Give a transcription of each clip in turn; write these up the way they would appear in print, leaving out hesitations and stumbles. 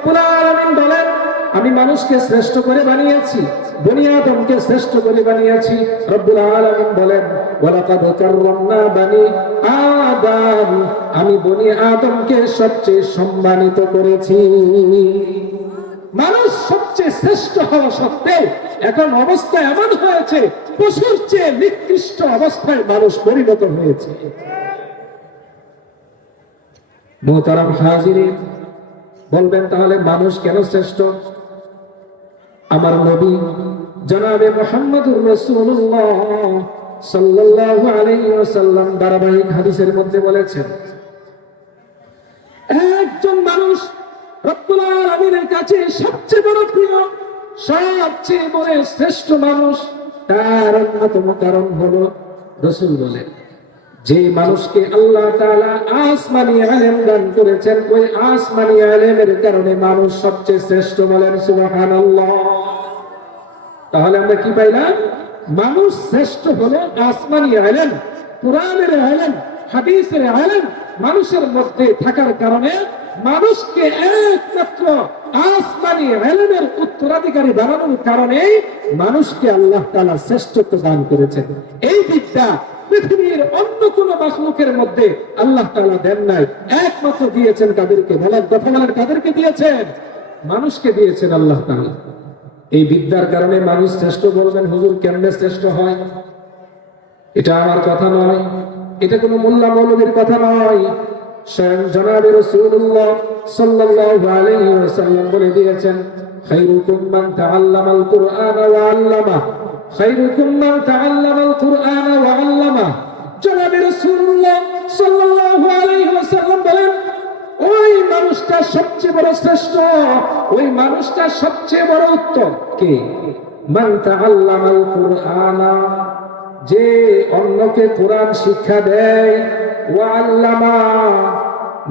রব্বুল আলামিন বলেন, আমি মানুষকে শ্রেষ্ঠ করে বানিয়েছি, বনি আদমকে শ্রেষ্ঠ করে বানিয়েছি। রব্বুল আলামিন বলেন, ওয়ালাকাদ কাররামনা বানি আদম, আমি বনি আদমকে সবচেয়ে সম্মানিত করেছি। মানুষ সবচেয়ে শ্রেষ্ঠ হওয়া সত্ত্বেও এখন অবস্থা এমন হয়েছে, পশুর চেয়ে নিকৃষ্ট অবস্থায় মানুষ পরিণত হয়েছে। মুহতারাম হাজিরিন, বলবেন তাহলে মানুষ কেন শ্রেষ্ঠ? আমার নবী জনাবে মুহাম্মদুর রাসূলুল্লাহ সাল্লাল্লাহু আলাইহি ওয়াসাল্লাম ধারাবাহিক হাদিসের মধ্যে বলেছেন, একজন মানুষ রব্বুল আলামিনের কাছে সবচেয়ে বড় প্রিয়, সবচেয়ে বড় শ্রেষ্ঠ মানুষ। তার অন্যতম কারণ হলো, রাসূল বলেন, যে মানুষকে আল্লাহ তাআলা আসমানি ইলম দান করেছেন, ওই আসমানি ইলমের কারণে মানুষ সবচেয়ে শ্রেষ্ঠ। বলেন সুবহানাল্লাহ। তাহলে আমরা কি পাইলাম? মানুষ শ্রেষ্ঠ হলো আসমানি ইলম, কোরআনের ইলম, হাদিসের ইলম মানুষের মধ্যে থাকার কারণে মানুষকে একমাত্র আসমানি ইলমের উত্তরাধিকারী বানানোর কারণে মানুষকে আল্লাহ তাআলা শ্রেষ্ঠত্ব দান করেছেন। এই বিদ্যা পৃথিবীর অন্য কোন মাখলুকের মধ্যে আল্লাহ তাআলা দেন নাই, একমাত্র দিয়েছেন কাদেরকে? বলেন, কথা বলেন, কাদেরকে দিয়েছেন? মানুষকে দিয়েছেন আল্লাহ তাআলা। এই বিদ্যার কারণে মানুষ শ্রেষ্ঠ। বলবেন, হুজুর কেমনে শ্রেষ্ঠ হয়? এটা আমার কথা নয়, এটা কোনো মোল্লা মৌলভীর কথা নয়। স্বয়ং জনাবে রাসূলুল্লাহ সাল্লাল্লাহু আলাইহি ওয়াসাল্লাম বলে দিয়েছেন, খায়রুকুম মান তাআল্লামাল কুরআনা ওয়া আল্লামা, খায়রুকুম মান তাআল্লামাল কুরআনা ওয়া আল্লামা। জনাবে রাসূলুল্লাহ সাল্লাল্লাহু আলাইহি ওয়াসাল্লাম বলেন, ওই মানুষটা সবচেয়ে বড় শ্রেষ্ঠ, ওই মানুষটা সবচেয়ে বড় উত্তম। কে? মান তাআল্লামাল কুরআনা, যে অন্যকে কোরআন শিক্ষা দেয়, ওয়া আল্লামা,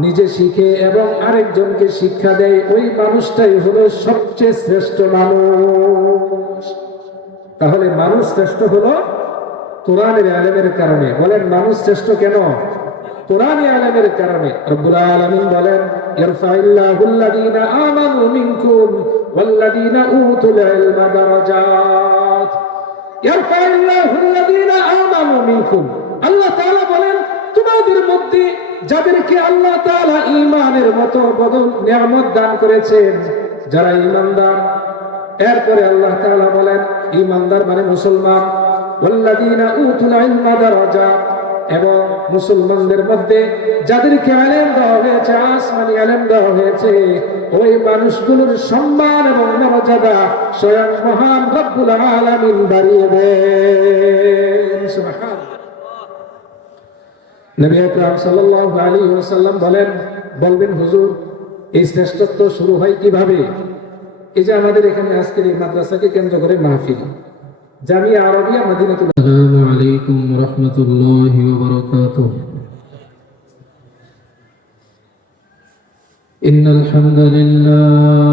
নিজে শিখে এবং আরেকজনকে শিক্ষা দেয়, ওই মানুষটাই হলো সবচেয়ে শ্রেষ্ঠ মানুষ। তাহলে মানুষ শ্রেষ্ঠ হলো কোরআনের ইলমের কারণে। বলেন, মানুষ শ্রেষ্ঠ কেন? কোরআনের ইলমের কারণে। রব্বুল আলামিন বলেন, ইরফাইল্লাহুল্লাযীনা আমানু মিনকুম ওয়াল্লাযীনা উতুল ইলমা দারাজাত। ইরফাইল্লাহুল্লাযীনা আমানু মিনকুম, আল্লাহ তাআলা বলেন, তোমাদের মধ্যে যাদেরকে আল্লাহ তাআলা ঈমানের মতো বদল নিয়ামত দান করেছেন, যারা ঈমানদার। এরপরে আল্লাহ তাআলা বলেন, ঈমানদার মানে মুসলমান। ওয়াল্লাযীনা উতুল ইলমা দারাজাত, এবং মুসলমানদের মধ্যে যাদেরকে ইলম দেওয়া হয়েছে, আসমানি ইলম দেওয়া হয়েছে, ওই মানুষগুলোর সম্মান এবং মর্যাদা স্বয়ং মহান রব্বুল আলামিন বাড়িয়ে দেন। সুবহানাল্লাহ। নবী আকরাম সাল্লাল্লাহু আলাইহি ওয়াসাল্লাম বলবেন, হুজুর এই শ্রেষ্ঠত্ব শুরু হয় কিভাবে? এই যে আমাদের এখানে আজকের এই মাদ্রাসাকে কেন্দ্র করে মাহফিল, জামিয়া আরবিয়া মদিনাতুল। আসসালামু আলাইকুম ওয়া রাহমাতুল্লাহি ওয়া বারাকাতুহু। ইন্নাল হামদালিল্লাহ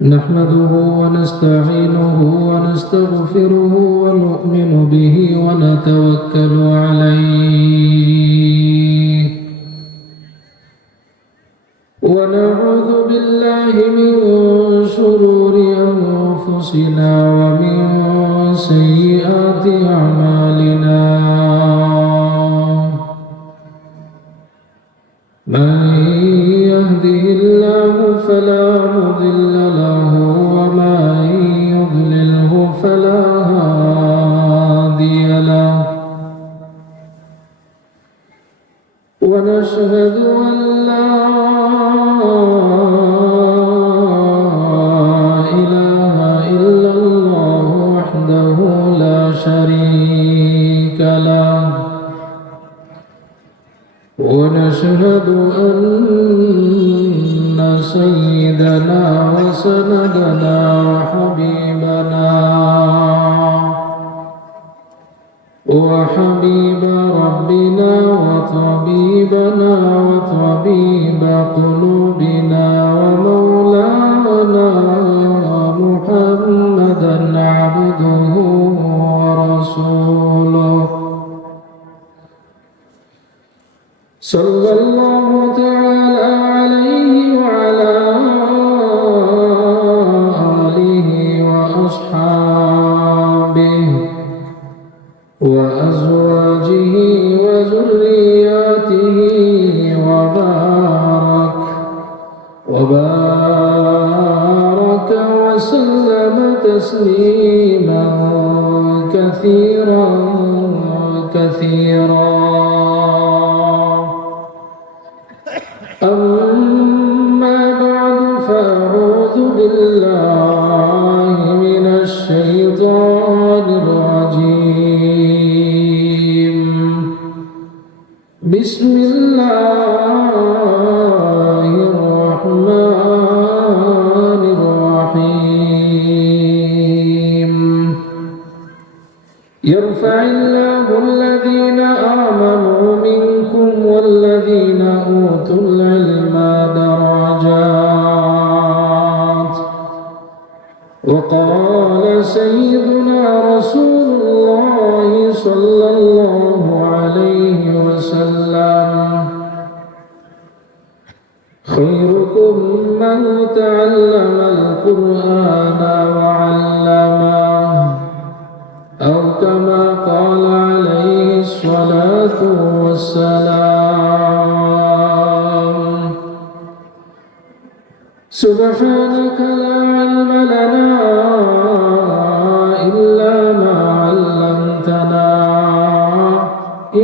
নাহমাদুহু ওয়া নাস্তাঈনুহু ওয়া নাস্তাগফিরুহু ওয়া নু'মিনু বিহি ওয়া নাতাওয়াক্কালু আলাইহি ওয়া নাউযু বিল্লাহি মিন শুরুরি আনফুসিনা ওয়া মিন সাইয়্যাতি আ'মালিনা। মান ইয়াহদিহিল্লাহু ফালা মুদিল্লা লাহু ওয়া মান ইউদ্লিলহু ফালা হাদিয়া লাহু। ওয়া নাশহাদু আন লা ইলাহা ইল্লাল্লাহু ওয়াহদাহু লা শারীকা লাহু। ونشهد أن سيدنا وسندنا وحبيبنا وحبيب ربنا وطبيبنا وطبيب قلوبنا ومولانا محمدا عبده ورسوله صلى الله وبارك وسلم تسليما كثيرا كثيرا. أما بعد فأعوذ بالله من الشيطان الرجيم. بسم الله الرحمن الرحيم. يرفع الله الذين آمنوا منكم والذين أوتوا العلم درجات. وقال سيدنا رسول الله صلى الله عليه وسلم: خيركم من تعلم القرآن وعلمه، أو كما قال عليه الصلاة والسلام. سبحانك لا علم لنا إلا ما علمتنا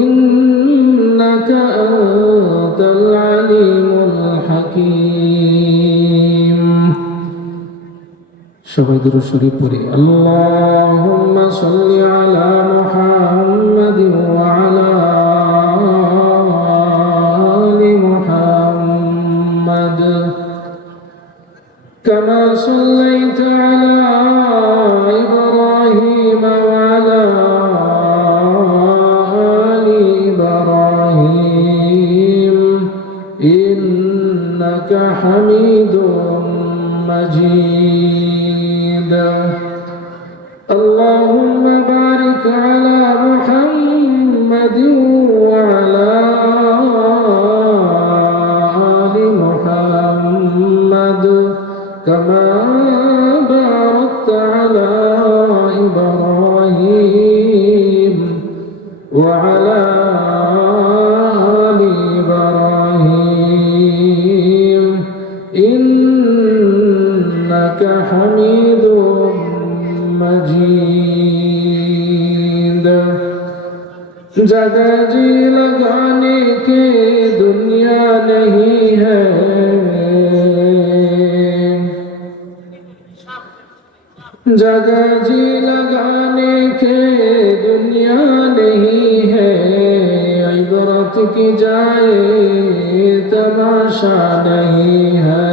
إنك أنت العليم الحكيم. সবাই দুরূদ শরীফ পড়ি। আল্লাহুম্মা সাল্লি আলা মুহাম্মাদিন ওয়া আলা আলি মুহাম্মাদ কামা সাল্লাইতা আলা ইব্রাহিম ওয়া আলা আলি ইব্রাহিম ইন্নাকা হামিদুম মাজিদ। اللهم بارك على محمد وعلى آل محمد كما باركت على إبراهيم وعلى آل إبراهيم إنك حميد मजीद। जगह जी लगाने के दुनिया नहीं है, जगह जी लगाने के दुनिया नहीं है। इबरत की जाए तमाशा नहीं है,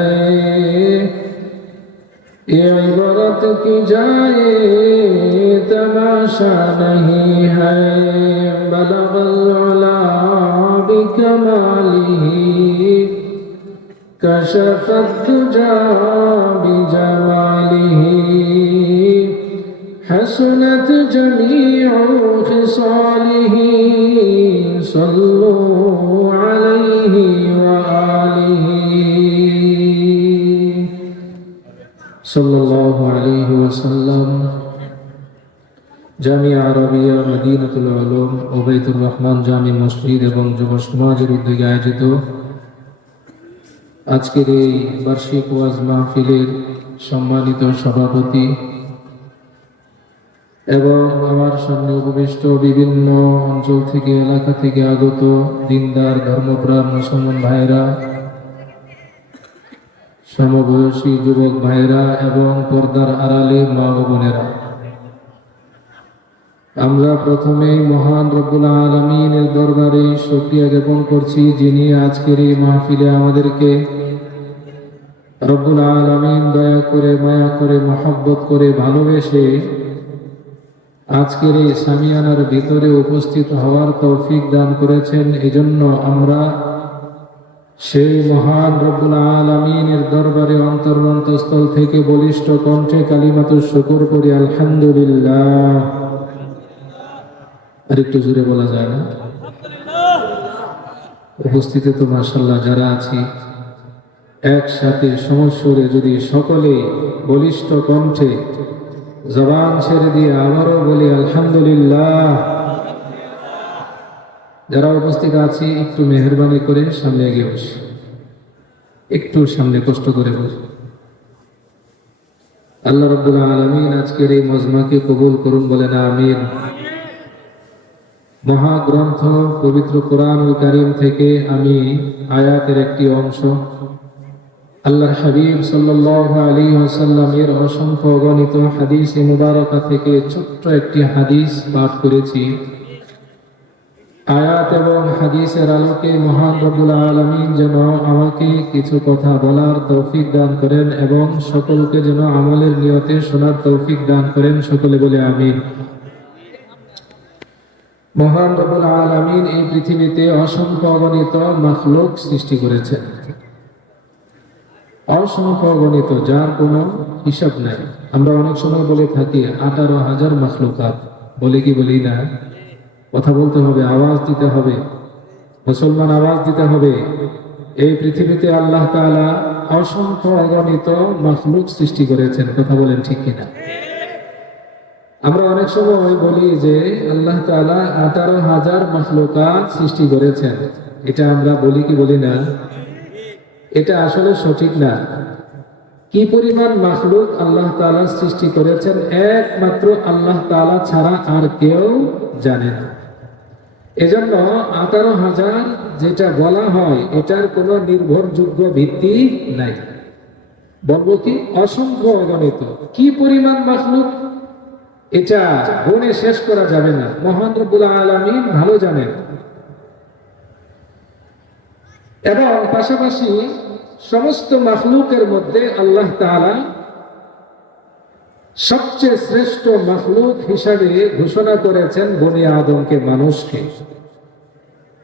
इबरत की जाए तमाशा नहीं है। बलगल उला बिकमालिही कशफत दुजा बिजमालिही हसनत जमीउ खिसालिही सल्लु अलैहि व आलिही सल्लल्लाहु अलैहि वसल्लम। জামিয়া আরবিয়া মদিনাতুল উলুম ও বাইতুর রহমান জামি মসজিদ এবং যুব সমাজের উদ্যোগে আয়োজিত আজকের এই বার্ষিক ওয়াজ মাহফিলের সম্মানিত সভাপতি এবং আমার সামনে উপবিষ্ট বিভিন্ন অঞ্চল থেকে এলাকা থেকে আগত দিনদার ধর্মপ্রাণ মুসলমান ভাইরা, সমবয়সী যুবক ভাইরা এবং পর্দার আড়ালে মা ও বোনেরা, আমরা প্রথমেই মহান রব্বুল আলামিনের দরবারে শুকরিয়া জ্ঞাপন করছি, যিনি আজকের এই মাহফিলে আমাদেরকে রব্বুল আলামিন দয়া করে, মায়া করে, মহব্বত করে, ভালোবেসে আজকের এই সামিয়ানার ভিতরে উপস্থিত হওয়ার তৌফিক দান করেছেন। এজন্য আমরা সেই মহান রব্বুল আলামিনের দরবারে অন্তরস্থল থেকে বলিষ্ঠ কণ্ঠে কালিমাতুশ শুকর করি, আলহামদুলিল্লাহ। আরেকটু জোরে বলা যায় না? উপস্থিতে তো মাশাআল্লাহ যারা আছি, একসাথে সমস্বরে যদি সকলে বলিষ্ঠ কণ্ঠে জবান ছেড়ে দিয়ে আবারও বলি আলহামদুলিল্লাহ। যারা উপস্থিত আছি একটু মেহেরবানি করে সামনে এগিয়ে বসি, একটু সামনে কষ্ট করে বসি। আল্লাহ রাব্বুল আলামিন আজকের এই মজমাকে কবুল করুন, বলেন আমিন। মহাগ্রন্থ পবিত্র কোরআনুল কারীম থেকে আমি আয়াতের একটি অংশ আল্লাহর হাবিব সাল্লাল্লাহু আলাইহি ওয়াসাল্লামের অসংখ্য অগণিত হাদিসে মুবারাকা থেকে ছোট্ট একটি হাদিস পাঠ করেছি। আয়াত এবং হাদিসের আলোকে মহান রব্বুল আলামিন যেন আমাকে কিছু কথা বলার তৌফিক দান করেন এবং সকলকে যেন আমলের নিয়তে শোনার তৌফিক দান করেন। সকলে বলে আমিন। মহান রব্বুল আলামিন এই পৃথিবীতে অসংখ্য অগণিত মাখলুক সৃষ্টি করেছেন, অসংখ্য অগণিত, যার কোনো হিসাব নাই। আমরা অনেক সময় বলে থাকি 18,000 মাখলুকাত, বলি কি বলি না? কথা বলতে হবে, আওয়াজ দিতে হবে, মুসলমান আওয়াজ দিতে হবে। এই পৃথিবীতে আল্লাহ তাআলা অসংখ্য অগণিত মাখলুক সৃষ্টি করেছেন, কথা বলেন ঠিক কিনা? আমরা অনেক সময় বলি যে আল্লাহ তাআলা 18,000 মাখলুকাত সৃষ্টি করেছেন, এটা আমরা বলি কি বলি না? এটা আসলে সঠিক না। কি পরিমাণ মাখলুক আল্লাহ তাআলা সৃষ্টি করেছেন একমাত্র আল্লাহ তাআলা ছাড়া আর কেউ জানে না। এজন্য 18,000 যেটা বলা হয় এটার কোনো নির্ভরযোগ্য ভিত্তি নাই। বলবো কি অসংখ্য অগণিত, কি পরিমাণ মাখলুক এটা গুণে শেষ করা যাবে না। মহান রব্বুল আলামিন ভালো জানেন। এবং পাশাপাশি সমস্ত মাখলুকের মধ্যে আল্লাহ তাআলা সবচেয়ে শ্রেষ্ঠ মাখলুক হিসাবে ঘোষণা করেছেন বনি আদমকে, মানুষকে।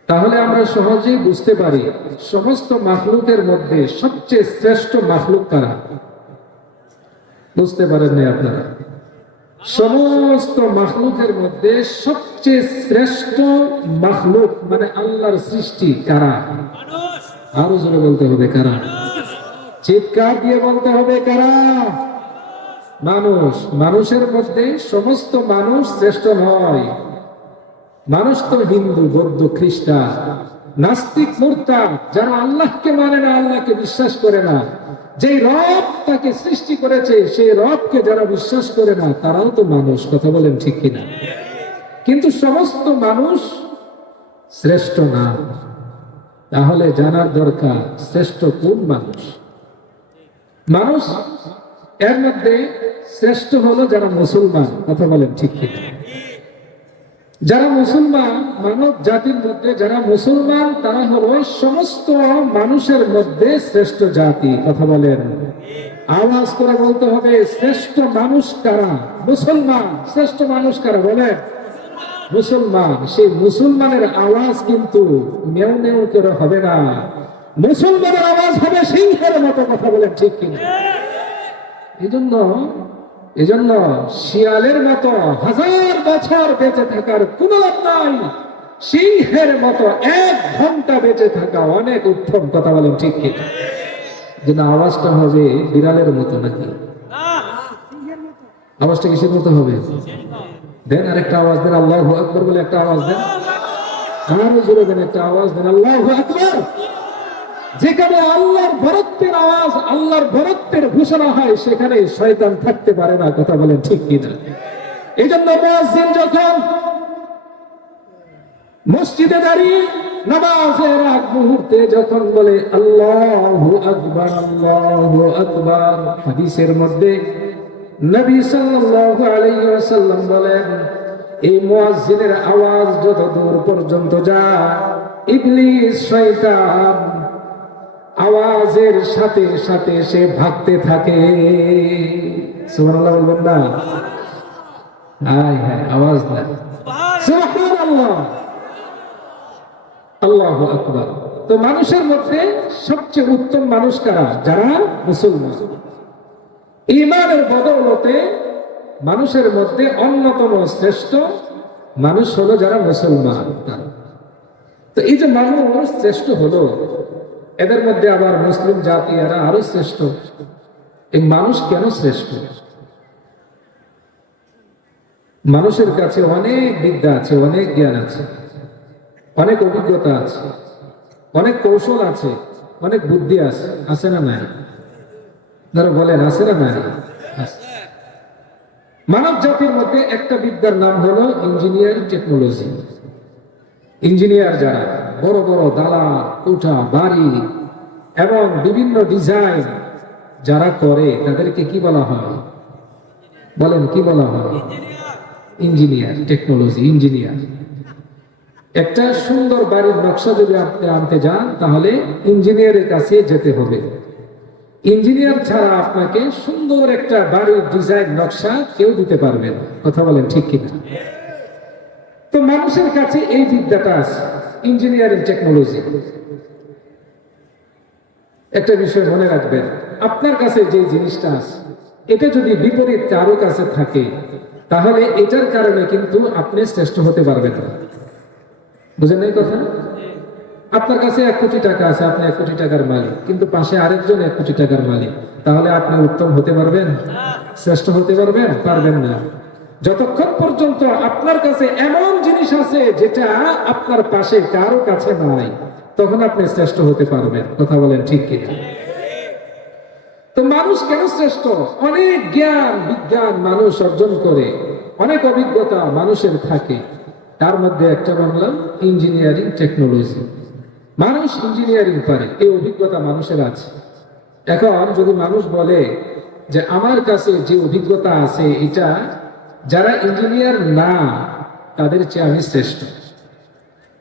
তাহলে আমরা সহজেই বুঝতে পারি সমস্ত মাখলুকের মধ্যে সবচেয়ে শ্রেষ্ঠ মাখলুক কারা। বুঝতে পারেন না আপনারা? সমস্ত মাখলুকের মধ্যে সবচেয়ে শ্রেষ্ঠ মাখলুক মানে আল্লাহর সৃষ্টি কারা? আরো জোরে বলতে হবে কারা? চিৎকার দিয়ে বলতে হবে কারা? মানুষ। মানুষের মধ্যে সমস্ত মানুষ শ্রেষ্ঠ নয়। মানুষ তো হিন্দু, বৌদ্ধ, খ্রিস্টান, নাস্তিক, মুরতাদ, যারা আল্লাহকে মানে না, আল্লাহকে বিশ্বাস করে না, যে রব তাকে সৃষ্টি করেছে সেই রবকে যারা বিশ্বাস করে না, তারাও তো মানুষ, কথা বলেন ঠিক কিনা? কিন্তু সমস্ত মানুষ শ্রেষ্ঠ না। তাহলে জানার দরকার শ্রেষ্ঠ কোন মানুষ। মানুষ এর মধ্যে শ্রেষ্ঠ হলো যারা মুসলমান, কথা বলেন ঠিক কিনা? যারা মুসলমান, মানব জাতির মধ্যে যারা মুসলমান তারা হলো সমস্ত মানুষের মধ্যে শ্রেষ্ঠ জাতি, কথা বলেন। আওয়াজ করে বলতে হবে শ্রেষ্ঠ মানুষ কারা? মুসলমান। শ্রেষ্ঠ মানুষ কারা বলেন? মুসলমান। সেই মুসলমানের আওয়াজ কিন্তু মেউ মেউ করে হবে না, মুসলমানের আওয়াজ হবে সিংহের মতো, কথা বলেন ঠিক কিনা? এজন্য শিয়ালের মতো 1000 বছর বেঁচে থাকার কোনো লাভ নাই, সিংহের মতো 1 ঘন্টা বেঁচে থাকা অনেক উত্তম, কথা বলেন ঠিক কিনা? যেন আওয়াজটা হবে বিড়ালের মতো নাকি? আওয়াজটা কিসের মতো হবে? দেন আরেকটা আওয়াজ দেন, আল্লাহু আকবার বলে একটা আওয়াজ দেন। আরো জোরে দেন একটা আওয়াজ দেন, আল্লাহু আকবার। যেখানে আল্লাহর বরত্বের আওয়াজ, আল্লাহর বরত্বের ঘোষণা হয়, সেখানে শয়তান থাকতে পারে না, কথা বলেন ঠিক কিনা? এই জন্য মুয়াজ্জিন যখন মসজিদে দাঁড়িয়ে নামাজের আগ মুহূর্তে যখন বলে আল্লাহু আকবার, আল্লাহু আকবার, হাদিসের মধ্যে নবী সাল্লাল্লাহু আলাইহি ওয়াসাল্লাম বলেন এই মুয়াজ্জিনের আওয়াজ যত দূর পর্যন্ত যায়, ইবলিস শয়তান আওয়াজের সাথে সাথে সে ভাগতে থাকে। সুবহানাল্লাহ বলবেন না? হায় হায়, আওয়াজ দেন সুবহানাল্লাহ, আল্লাহু আকবার। তো মানুষের মধ্যে সবচেয়ে উত্তম মানুষ কারা? যারা মুসলমান। ঈমানের বদৌলতে মানুষের মধ্যে অন্যতম শ্রেষ্ঠ মানুষ হলো যারা মুসলমান। তো এই যে মানুষ শ্রেষ্ঠ হলো, এদের মধ্যে আবার মুসলিম জাতি এরা আরো শ্রেষ্ঠ। এই মানুষ কেন শ্রেষ্ঠ? মানুষের কাছে অনেক বিদ্যা আছে, অনেক জ্ঞান আছে, অনেক অভিজ্ঞতা আছে, অনেক কৌশল আছে, অনেক বুদ্ধি আছে, আছে না নাই? যারা বলেন আছে না নাই? আছে। মানব জাতির মধ্যে একটা বিদ্যার নাম হলো ইঞ্জিনিয়ারিং টেকনোলজি। ইঞ্জিনিয়ার যারা বড় বড় দালান কোঠা বাড়ি এবং বিভিন্ন ডিজাইন যারা করে তাদেরকে কি বলা হয়? বলেন কি বলা হয়? Engineer technology, engineer. একটা সুন্দর বাড়ির নকশা যদি আপনি আনতে যান তাহলে ইঞ্জিনিয়ারের কাছে যেতে হবে। ইঞ্জিনিয়ার ছাড়া আপনাকে সুন্দর একটা বাড়ির ডিজাইন নকশা কেউ দিতে পারবে না। কথা বলেন ঠিক কিনা? তো মানুষের কাছে এই বিদ্যাটা আছে, ইঞ্জিনিয়ারিং টেকনোলজি। একটা বিষয় মনে রাখবেন, আপনার কাছে যে জিনিসটা আছে এটা যদি বিপরীত কারো কাছে থাকে তাহলে এটার কারণে কিন্তু আপনি শ্রেষ্ঠ হতে পারবেন না। বুঝেন এই কথা? আপনার কাছে 1 কোটি টাকা আছে, আপনি 1 কোটি টাকার মালিক, কিন্তু পাশে আরেকজন 1 কোটি টাকার মালিক, তাহলে আপনি উত্তম হতে পারবেন? শ্রেষ্ঠ হতে পারবেন? পারবেন না। যতক্ষণ পর্যন্ত আপনার কাছে এমন জিনিস আছে যেটা আপনার পাশে কারো কাছে নাই, তখন আপনি শ্রেষ্ঠ হতে পারবেন। কথা বলেন ঠিক কিনা? তো মানুষ কেন শ্রেষ্ঠ? অনেক জ্ঞান বিজ্ঞান মানুষ অর্জন করে, অনেক অভিজ্ঞতা মানুষের থাকে, তার মধ্যে একটা বললাম ইঞ্জিনিয়ারিং টেকনোলজি। মানুষ ইঞ্জিনিয়ারিং পারে, এই অভিজ্ঞতা মানুষের আছে। এখন যদি মানুষ বলে যে আমার কাছে যে অভিজ্ঞতা আছে এটা যারা ইঞ্জিনিয়ার না তাদের চেয়ে আমি শ্রেষ্ঠ,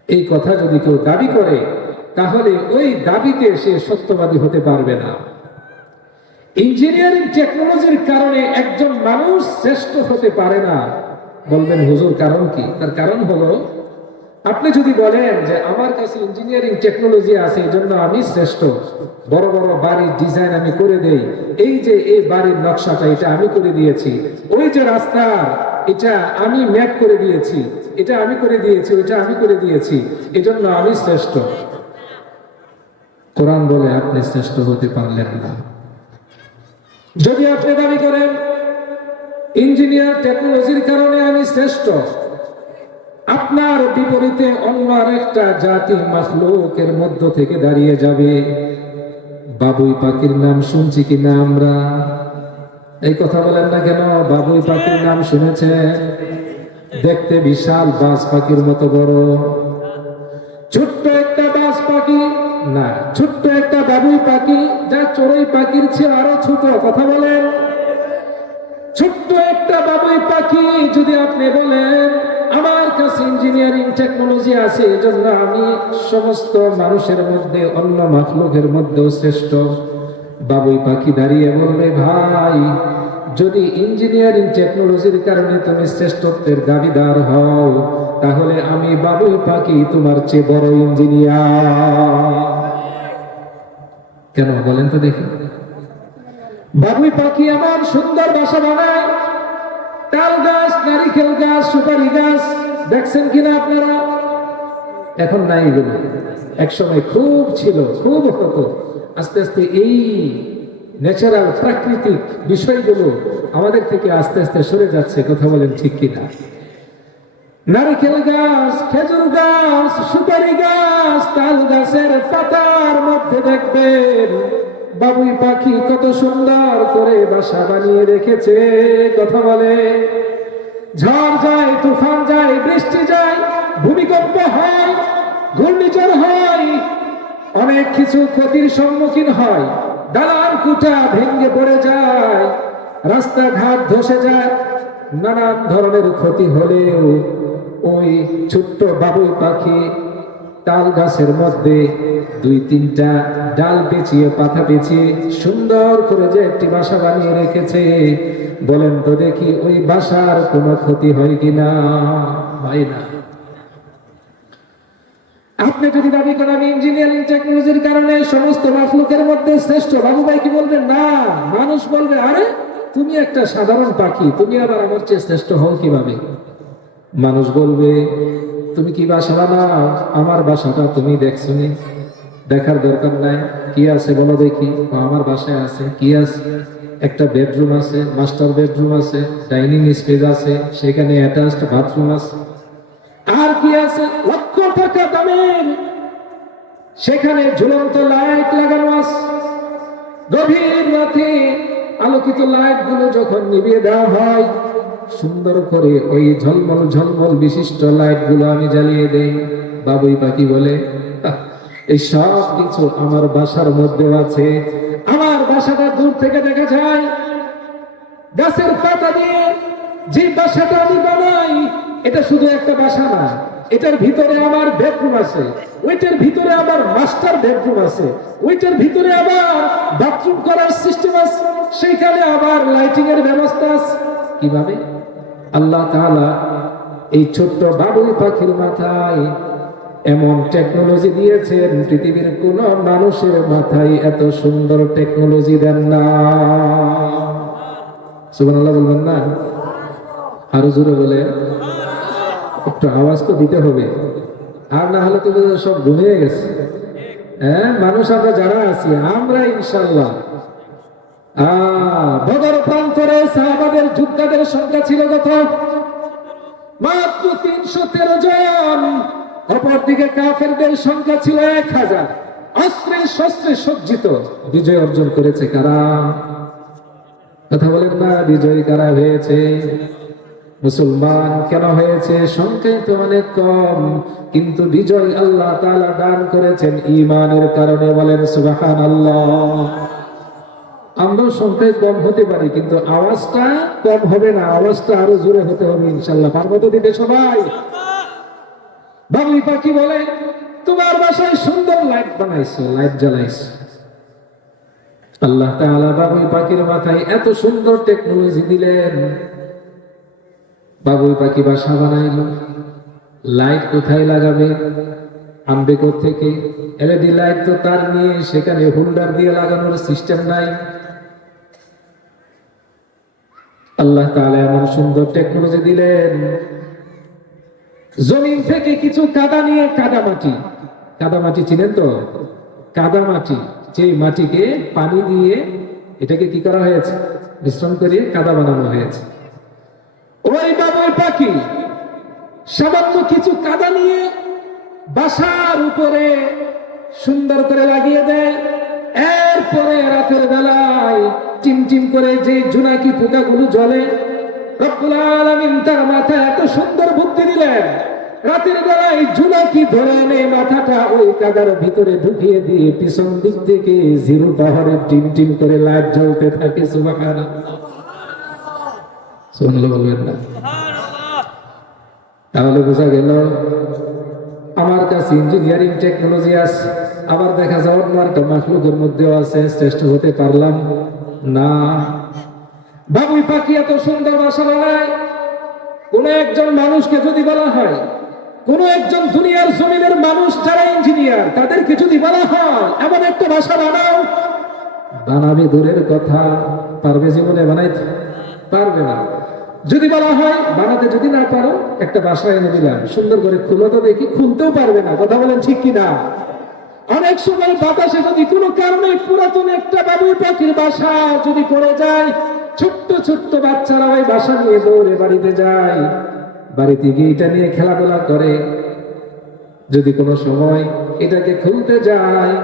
এই কথা যদি কেউ দাবি করে তাহলে ওই দাবিতে সে সত্যবাদী হতে পারবে না। ইঞ্জিনিয়ারিং টেকনোলজির কারণে একজন মানুষ শ্রেষ্ঠ হতে পারে না। বলবেন হুজুর কারণ কি? তার কারণ হলো, আপনি যদি বলেন যে আমার কাছে ইঞ্জিনিয়ারিং টেকনোলজি আছে এই জন্য আমি শ্রেষ্ঠ, বড় বড় বাড়ির ডিজাইন আমি করে দেই, এই যে এই বাড়ির নকশাটা এটা আমি করে দিয়েছি, ওই যে রাস্তার এটা আমি ম্যাপ করে দিয়েছি, এটা আমি করে দিয়েছি, ওইটা আমি করে দিয়েছি, এজন্য আমি শ্রেষ্ঠ। কোরআন বলে আপনি শ্রেষ্ঠ হতে পারলেন না। যদি আপনি দাবি করেন ইঞ্জিনিয়ার টেকনোলজির কারণে আমি শ্রেষ্ঠ, আপনার বিপরীতে অন্য আরেকটা জাতি মাখলুকের মধ্য থেকে দাঁড়িয়ে যাবে। বাবুই পাখির নাম শুনছি কিনা আমরা? এই কথা বলেন না কেন? বাবুই পাখির নাম শুনেছেন? দেখতে বিশাল বাজ পাখির মতো বড়, ছোট্ট একটা বাজ পাখি না, ছোট্ট একটা বাবুই পাখি যা চড়ুই পাখির চেয়ে আরো ছোট। কথা বলেন, ছোট্ট একটা বাবুই পাখি যদি আপনি বলেন আমার কাছে ইঞ্জিনিয়ারিং টেকনোলজি আছে এজন্য আমি সমস্ত মানুষের মধ্যে অন্য মাখলুকের মধ্যেও শ্রেষ্ঠ, বাবুই পাখি দাঁড়িয়ে বলবে ভাই যদি ইঞ্জিনিয়ারিং টেকনোলজির কারণে তুমি শ্রেষ্ঠত্বের দাবিদার হও তাহলে আমি বাবুই পাখি তোমার চেয়ে বড় ইঞ্জিনিয়ার। কেন বলেন তো দেখি? বাবুই পাখি এমন সুন্দর বাসা বানায়, তাল গাছ, নারিকেল গাছ, সুপারি গাছ, দেখছেন কিনা আপনারা? এখন নাই এগুলো, একসময় খুব ছিল, খুব হতো। আস্তে আস্তে এই ন্যাচারাল প্রাকৃতিক বিষয়গুলো আমাদের থেকে আস্তে আস্তে সরে যাচ্ছে। কথা বলেন ঠিক কিনা? নারিকেল গাছ, খেজুর গাছ, সুপারি গাছ, তাল গাছের পাতার মধ্যে দেখবেন বাবুই পাখি কত সুন্দর করে বাসা বানিয়ে রেখেছে। কথা বলে, ঝড় যায়, তুফান যায়, বৃষ্টি যায়, ভূমিকম্প হয়, ঘূর্ণিঝড় হয়, অনেক কিছু ক্ষতির সম্মুখীন হয়, দালান কুঠা ভেঙে পড়ে যায়, রাস্তাঘাট ধসে যায়, নানান ধরনের ক্ষতি হলেও ওই ছোট্ট বাবুই পাখি তাল গাছের মধ্যে 2-3টা ডাল পেঁচিয়ে পাতা পেঁচিয়ে সুন্দর করে যে একটি বাসা বানিয়ে রেখেছে, বলেন তো দেখি ওই বাসার কোনো ক্ষতি হয় কিনা? হয় না। আপনি যদি দাবি করেন আমি ইঞ্জিনিয়ারিং টেকনোলজির কারণে সমস্ত মাখলুকের মধ্যে শ্রেষ্ঠ, বাবু ভাই কি বলবেন? না, মানুষ বলবে আরে তুমি একটা সাধারণ পাখি, তুমি আবার আমার চেয়ে শ্রেষ্ঠ হও কিভাবে? মানুষ বলবে তুমি কি বাসা বানাও, আমার বাসাটা তুমি দেখছো নি? দেখার দরকার নাই, কি আছে বলো দেখি? আমার বাসায় আছে। কি আছে? একটা বেডরুম আছে, মাস্টার বেডরুম আছে, ডাইনিং স্পেস আছে, সেখানে অ্যাটাচড বাথরুম আছে। আর কি আছে? লক্ষ টাকা দামে সেখানে ঝুলন্ত লাইট লাগানো আছে। গভীর রাতে আলোকিত লাইট গুলো যখন নিভিয়ে দেওয়া হয়, সুন্দর করে ওই ঝলমল ঝলমল বিশিষ্ট লাইট গুলো আমি জ্বালিয়ে দেই। বাবুই পাখি বলে, "আহ, এই সব কিছু আমার বাসার মধ্যে আছে। আমার বাসাটা দূর থেকে দেখা যায়। গাছের পাতা দিয়ে যে বাসাটা আমি বানাই, এটা শুধু একটা বাসা না, এটার ভিতরে আমার বেডরুম আছে, ওইটার ভিতরে আবার মাস্টার বেডরুম আছে, ওইটার ভিতরে আবার বাথরুম করার সিস্টেম আছে, সেইখানে আবার লাইটিং এর ব্যবস্থা আছে।" কিভাবে? আল্লাহ তাআলা এই ছোট্ট বাবুই পাখির মাথায় এমন টেকনোলজি দিয়েছেন, পৃথিবীর কোন মানুষের মাথায় এত সুন্দর টেকনোলজি দেন না। সুবহানাল্লাহ বলবেন না? আরো জোরে বলে, একটু আওয়াজ তো দিতে হবে, আর না হলে তো সব ঘুমিয়ে গেছে। হ্যাঁ, মানুষ আমরা যারা আছি, আমরা ইনশাআল্লাহ বদর প্রান্তরে সাহাবাদের যোদ্ধাদের সংখ্যা ছিল কত? মাত্র 313 জন। অপরদিকে কাফেরদের সংখ্যা ছিল 1000। অস্ত্রে শস্ত্রে সজ্জিত বিজয় অর্জন করেছে কারা? কথা বলেন না, বিজয়ী কারা হয়েছে? মুসলমান কেন হয়েছে? সংখ্যায় তো অনেক কম, কিন্তু বিজয় আল্লাহ তাআলা দান করেছেন ঈমানের কারণে। বলেন সুবহানাল্লাহ। আমরা সংখ্যায় কম হতে পারি, কিন্তু আওয়াজটা কম হবে না, আওয়াজটা আরো জোরে হতে হবে ইনশাআল্লাহ। পারবো তো দিতে সবাই? বাবুই পাখি বলে, তোমার বাসায় সুন্দর লাইট বানাইছো, লাইট জ্বালাইছো। আল্লাহ তাআলা বাবুই পাখির মাথায় এত সুন্দর টেকনোলজি দিলেন। বাবুই পাখি বাসা বানাইলো, লাইট কোথায় লাগাবে? আনবে কোত্থেকে? এলইডি লাইট তো তার নিয়ে, সেখানে হোল্ডার দিয়ে লাগানোর সিস্টেম নাই। আল্লাহ তাআলা এমন সুন্দর টেকনোলজি দিলেন, জমিন থেকে কিছু কাদা নিয়ে, কাদা মাটি চিনেন তো? কাদা মাটি, যে মাটিকে পানি দিয়ে এটাকে কি করা হয়েছে? মিশ্রণ করে কাদা বানানো হয়েছে। ওই বাবুই পাখি সামান্য কিছু কাদা নিয়ে বাসার উপরে সুন্দর করে লাগিয়ে দেয়। এরপরে রাতের বেলায় টিমটিম করে যে জোনাকি পোকাগুলো জ্বলে, রব্বুল আলামিন তার মাথায় এত সুন্দর বুদ্ধি দিলেন, রাতের বেলায় জোনাকি ধরে এনে মাথাটা ওই কাদার ভিতরে ঢুকিয়ে দিয়ে পিছন দিক থেকে জিরো পাহাড়ে টিমটিম করে লাইট জ্বলতে থাকে। সুবহানাল্লাহ। সুবহানাল্লাহ বলবেন না? তাহলে বোঝা গেল আমার কাছে ইঞ্জিনিয়ারিং টেকনোলজি আছে, আবার দেখা যায় অন্য একটা মাখলুকের মধ্যেও আছে, শ্রেষ্ঠ হতে পারলাম না। বাবুই পাখি এত সুন্দর বাসা বানায়। কোন একজন মানুষকে যদি বলা হয়, কোন একজন দুনিয়ার জমিনের মানুষ যারা ইঞ্জিনিয়ার, তাদেরকে যদি বলা হয় এমন একটা বাসা বানাও, বানাবে দূরের কথা, পারবে জীবনে বানাইতে? পারবে না। যদি বলা হয় বানাতে যদি না পারো, একটা বাসা এনে দিলাম, সুন্দর করে খুলো তো দেখি, খুলতেও পারবে না। কথা বলেন ঠিক কিনা? অনেক সময় বাতাসে যদি কোনো কারণে পুরাতন একটা বাবুই পাখির বাসা যদি পড়ে যায়, ছোট্ট ছোট্ট বাচ্চারা ওই বাসা নিয়ে দৌড়ে বাড়িতে যায়, বাড়িতে গিয়ে এটা নিয়ে খেলাধুলা করে। যদি কোনো সময় এটাকে খুলতে যায়,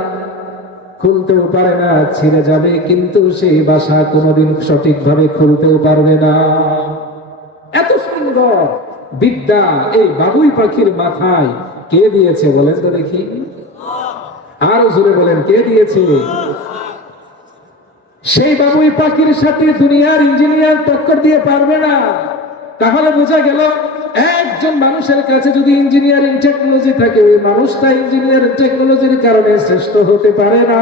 খুলতেও পারে না, ছিঁড়ে যাবে, কিন্তু সেই বাসা কোনোদিন সঠিকভাবে খুলতেও পারবে না। এত সুন্দর বিদ্যা এই বাবুই পাখির মাথায় কে দিয়েছে বলেন তো দেখি? আরো জোরে বলেন, কে দিয়েছে? সেই বাবুই পাখির সাথে দুনিয়ার ইঞ্জিনিয়ার টক্কর দিয়ে পারবে না। তাহলে বোঝা গেল, একজন মানুষের কাছে যদি ইঞ্জিনিয়ারিং টেকনোলজি থাকে, ওই মানুষটা ইঞ্জিনিয়ারিং টেকনোলজির কারণে শ্রেষ্ঠ হতে পারে না।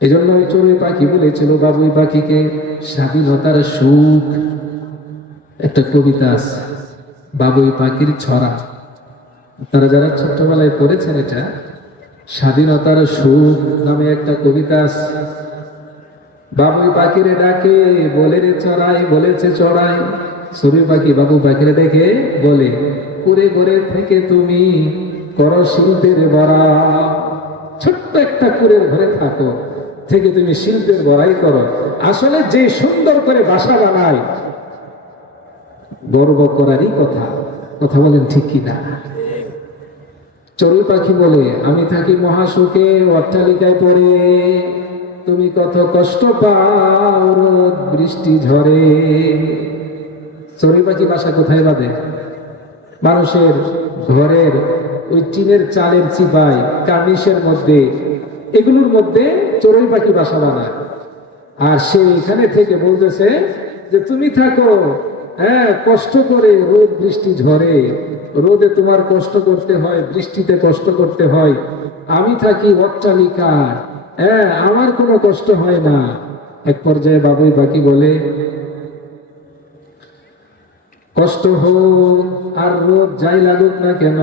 এই জন্য ওই চড়ুই পাখি বলেছিল বাবুই পাখিকে, স্বাধীনতার সুখ। একটা কবিতা আছে, বাবুই পাখির ছড়া। তারা যারা ছোট্টবেলায় পড়েছেন, এটা স্বাধীনতার সুখ নামে একটা কবিতা আছে। বাবুই পাখিরে ডাকে বলে রে চড়াই, বলেছে চড়াই। চড়ুই পাখি বাবুই পাখিরে ডেকে বলে, করে করে থেকে তুমি করো শিল্পের বড়া। ছোট্ট একটা কুড়ের ঘরে থাকো, থেকে তুমি শিল্পের বড়াই করো। আসলে যে সুন্দর করে বাসা বানায়, গর্ব করারই কথা। কথা বলেন ঠিক কিনা? চড়ুই পাখি বলে, আমি থাকি মহাসুখে অট্টালিকায় পড়ে, তুমি কত কষ্ট পাও রোদ বৃষ্টি ঝরে। চড়ুই পাখি বাসা কোথায় বাঁধে? মানুষের ঘরের ওই টিনের চালের চিপায়, কার্নিশের মধ্যে, এগুলোর মধ্যে চড়ুই পাখি বাসা বানায়। আর সে এখানে থেকে বলতেছে যে তুমি থাকো, হ্যাঁ, কষ্ট করে রোদ বৃষ্টি ঝরে, রোদে তোমার কষ্ট করতে হয়, বৃষ্টিতে কষ্ট করতে হয়, আমি থাকি অট্টালিকা, হ্যাঁ, আমার কোনো কষ্ট হয় না। এক পর্যায়ে বাবুই পাখি বলে, কষ্ট হোক আর রোদ যাই লাগুক না কেন,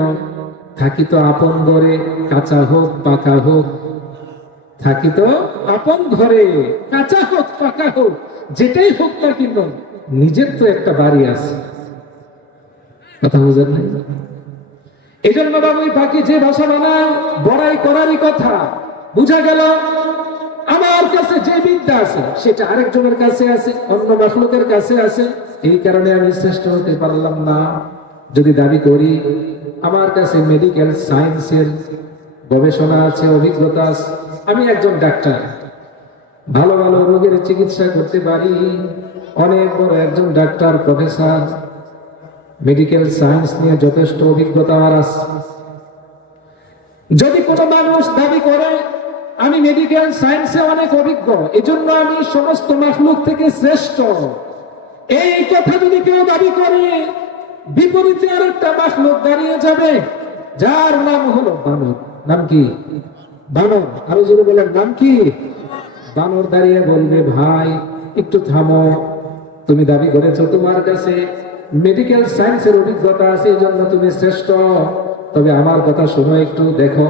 থাকি তো আপন ঘরে, কাঁচা হোক পাকা হোক, থাকি তো আপন ঘরে, কাঁচা হোক পাকা হোক, যেটাই হোক না কেন, নিজের তো একটা বাড়ি আছে। কথা বুঝেন নাই? এই জন্য বাবুই পাখি যে ভাষা বানায়, বড়াই করারই কথা। বুঝা গেল আমার কাছে যে বিদ্যা আছে সেটা আরেকজনের কাছে আছে, অন্য মাখলুকের কাছে আছে, এই কারণে আমি শ্রেষ্ঠ হতে পারলাম না। যদি দাবি করি আমার কাছে মেডিকেল সায়েন্সের গবেষণা আছে, অভিজ্ঞতা আছে, আমি একজন ডাক্তার, ভালো ভালো রোগের চিকিৎসা করতে পারি, অনেক বড় একজন ডাক্তার, প্রফেসর, মেডিকেল সায়েন্স নিয়ে যথেষ্ট অভিজ্ঞতা আমার আছে। যদি কোনো মানুষ দাবি করে আমি মেডিকেল সায়েন্সে অনেক অভিজ্ঞ, এজন্য আমি সমস্ত মাখলুক থেকে শ্রেষ্ঠ, এই কথা যদি কেউ দাবি করে, বিপরীতে আরেকটা মাখলুক দাঁড়িয়ে যাবে যার নাম হলো বানর। নাম কি? বানর। আরো জোরে বলেন, নাম কি? বানর দাঁড়িয়ে বলবে, ভাই একটু থামো, তুমি দাবি করেছো তোমার কাছে মেডিকেল সায়েন্সের অভিজ্ঞতা আছে, এই জন্য তুমি শ্রেষ্ঠ, তবে আমার কথা শোনো একটু, দেখো।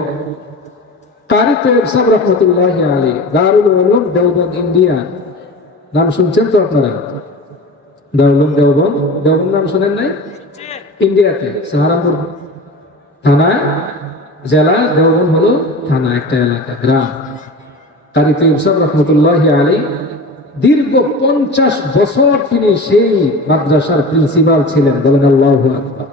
কারি তৈয়ব সাহেব রহমতুল্লাহি আলাইহি, দারুল উলুম দেওবন্দ, ইন্ডিয়া, নাম শুনছেন তো আপনারা? দারুল উলুম দেওবন্দ, দেওবন্দ নাম শুনেন নাই? ইন্ডিয়াতে সাহারানপুর থানা, জেলা, দেওবন্দ হলো থানা, একটা এলাকা, গ্রাম। কারি তৈয়ব সাহেব রহমতুল্লাহি আলাইহি দীর্ঘ 50 বছর তিনি সেই মাদ্রাসার প্রিন্সিপাল ছিলেন। বলেন আল্লাহু আকবার।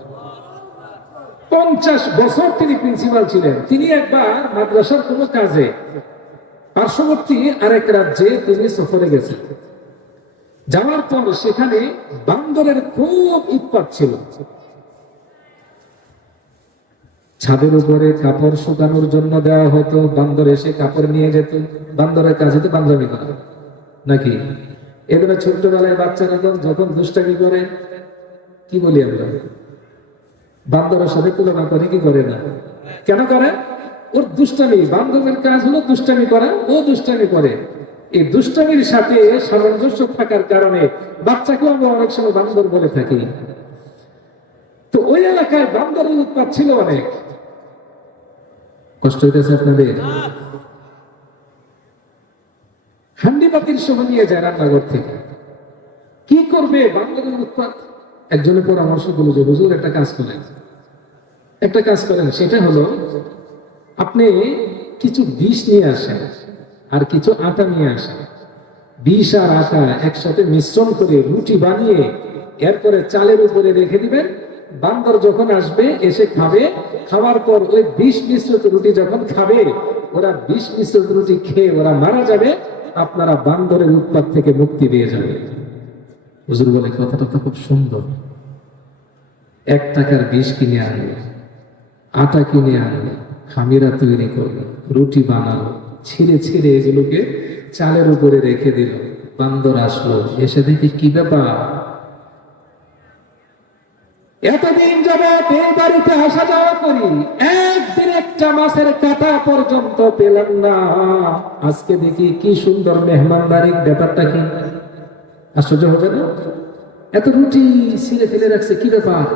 50 বছর তিনি প্রিন্সিপাল ছিলেন। তিনি একবার মাদ্রাসার কোন কাজে পার্শ্ববর্তী আরেক রাজ্যে তিনি সফরে গেছেন। যাওয়ার পর সেখানে বান্দরের খুব উৎপাত ছিল। ছাদের উপরে কাপড় শুকানোর জন্য দেওয়া হতো, বান্দর এসে কাপড় নিয়ে যেত। বান্দরের কাজে তো বান্দরামি করা নাকি? এগুলো ছোট্টবেলায় বাচ্চারা যখন দুষ্টামি করে, কি বলি আমরা, বান্দরের সাথে তুলনা করে, কি করে না? কেন করে? ওর দুষ্টামি, বান্দরের কাজ হলো দুষ্টামি করা, ও দুষ্টামি করে। এই দুষ্টামির সাথে সামঞ্জস্য থাকার কারণে বাচ্চাকেও আমরা অনেক সময় বান্দর বলে থাকি। তো ওই এলাকায় বান্দরের উৎপাত ছিল অনেক। কষ্ট হইতেছে আপনাদের? হান্ডি পাতিল সহ নিয়ে যায় রান্নাঘর থেকে। কি করবে? বান্দরের উৎপাত। একজনের পরামর্শ দিল যে, হুজুর একটা কাজ করেন, একটা কাজ করেন, সেটা হলো আপনি কিছু বিষ নিয়ে আসেন আর কিছু আটা নিয়ে আসেন। বিষ আর আটা একসাথে মিশ্রণ করে রুটি বানিয়ে এরপরে চালের উপরে রেখে দিবেন। বান্দর যখন আসবে এসে খাবে, খাওয়ার পর ওই বিষ মিশ্রিত রুটি যখন খাবে, ওরা বিষ মিশ্রিত রুটি খেয়ে ওরা মারা যাবে, আপনারা বান্দরের উৎপাত থেকে মুক্তি পেয়ে যাবে। হুজুর বলে, কথাটা তো খুব সুন্দর। 1 টাকার বিষ কিনে আনলো, আটা কিনে আনলো, খামিরা তৈরি করলো, রুটি বানালো, ছিঁড়ে ছিঁড়ে এগুলোকে চালের উপরে রেখে দিল। বান্দর আসলো, এসে দেখি কি ব্যাপার, এতদিন যাবত এই বাড়িতে আসা যাওয়া করি, একদিন একটা মাছের কাঁটা পর্যন্ত পেলাম না, আজকে দেখি কি সুন্দর মেহমানদারির ব্যাপারটা কি। আশ্চর্য হবে না? এত রুটি ছিঁড়ে ফেলে রাখছে, কি ব্যাপার?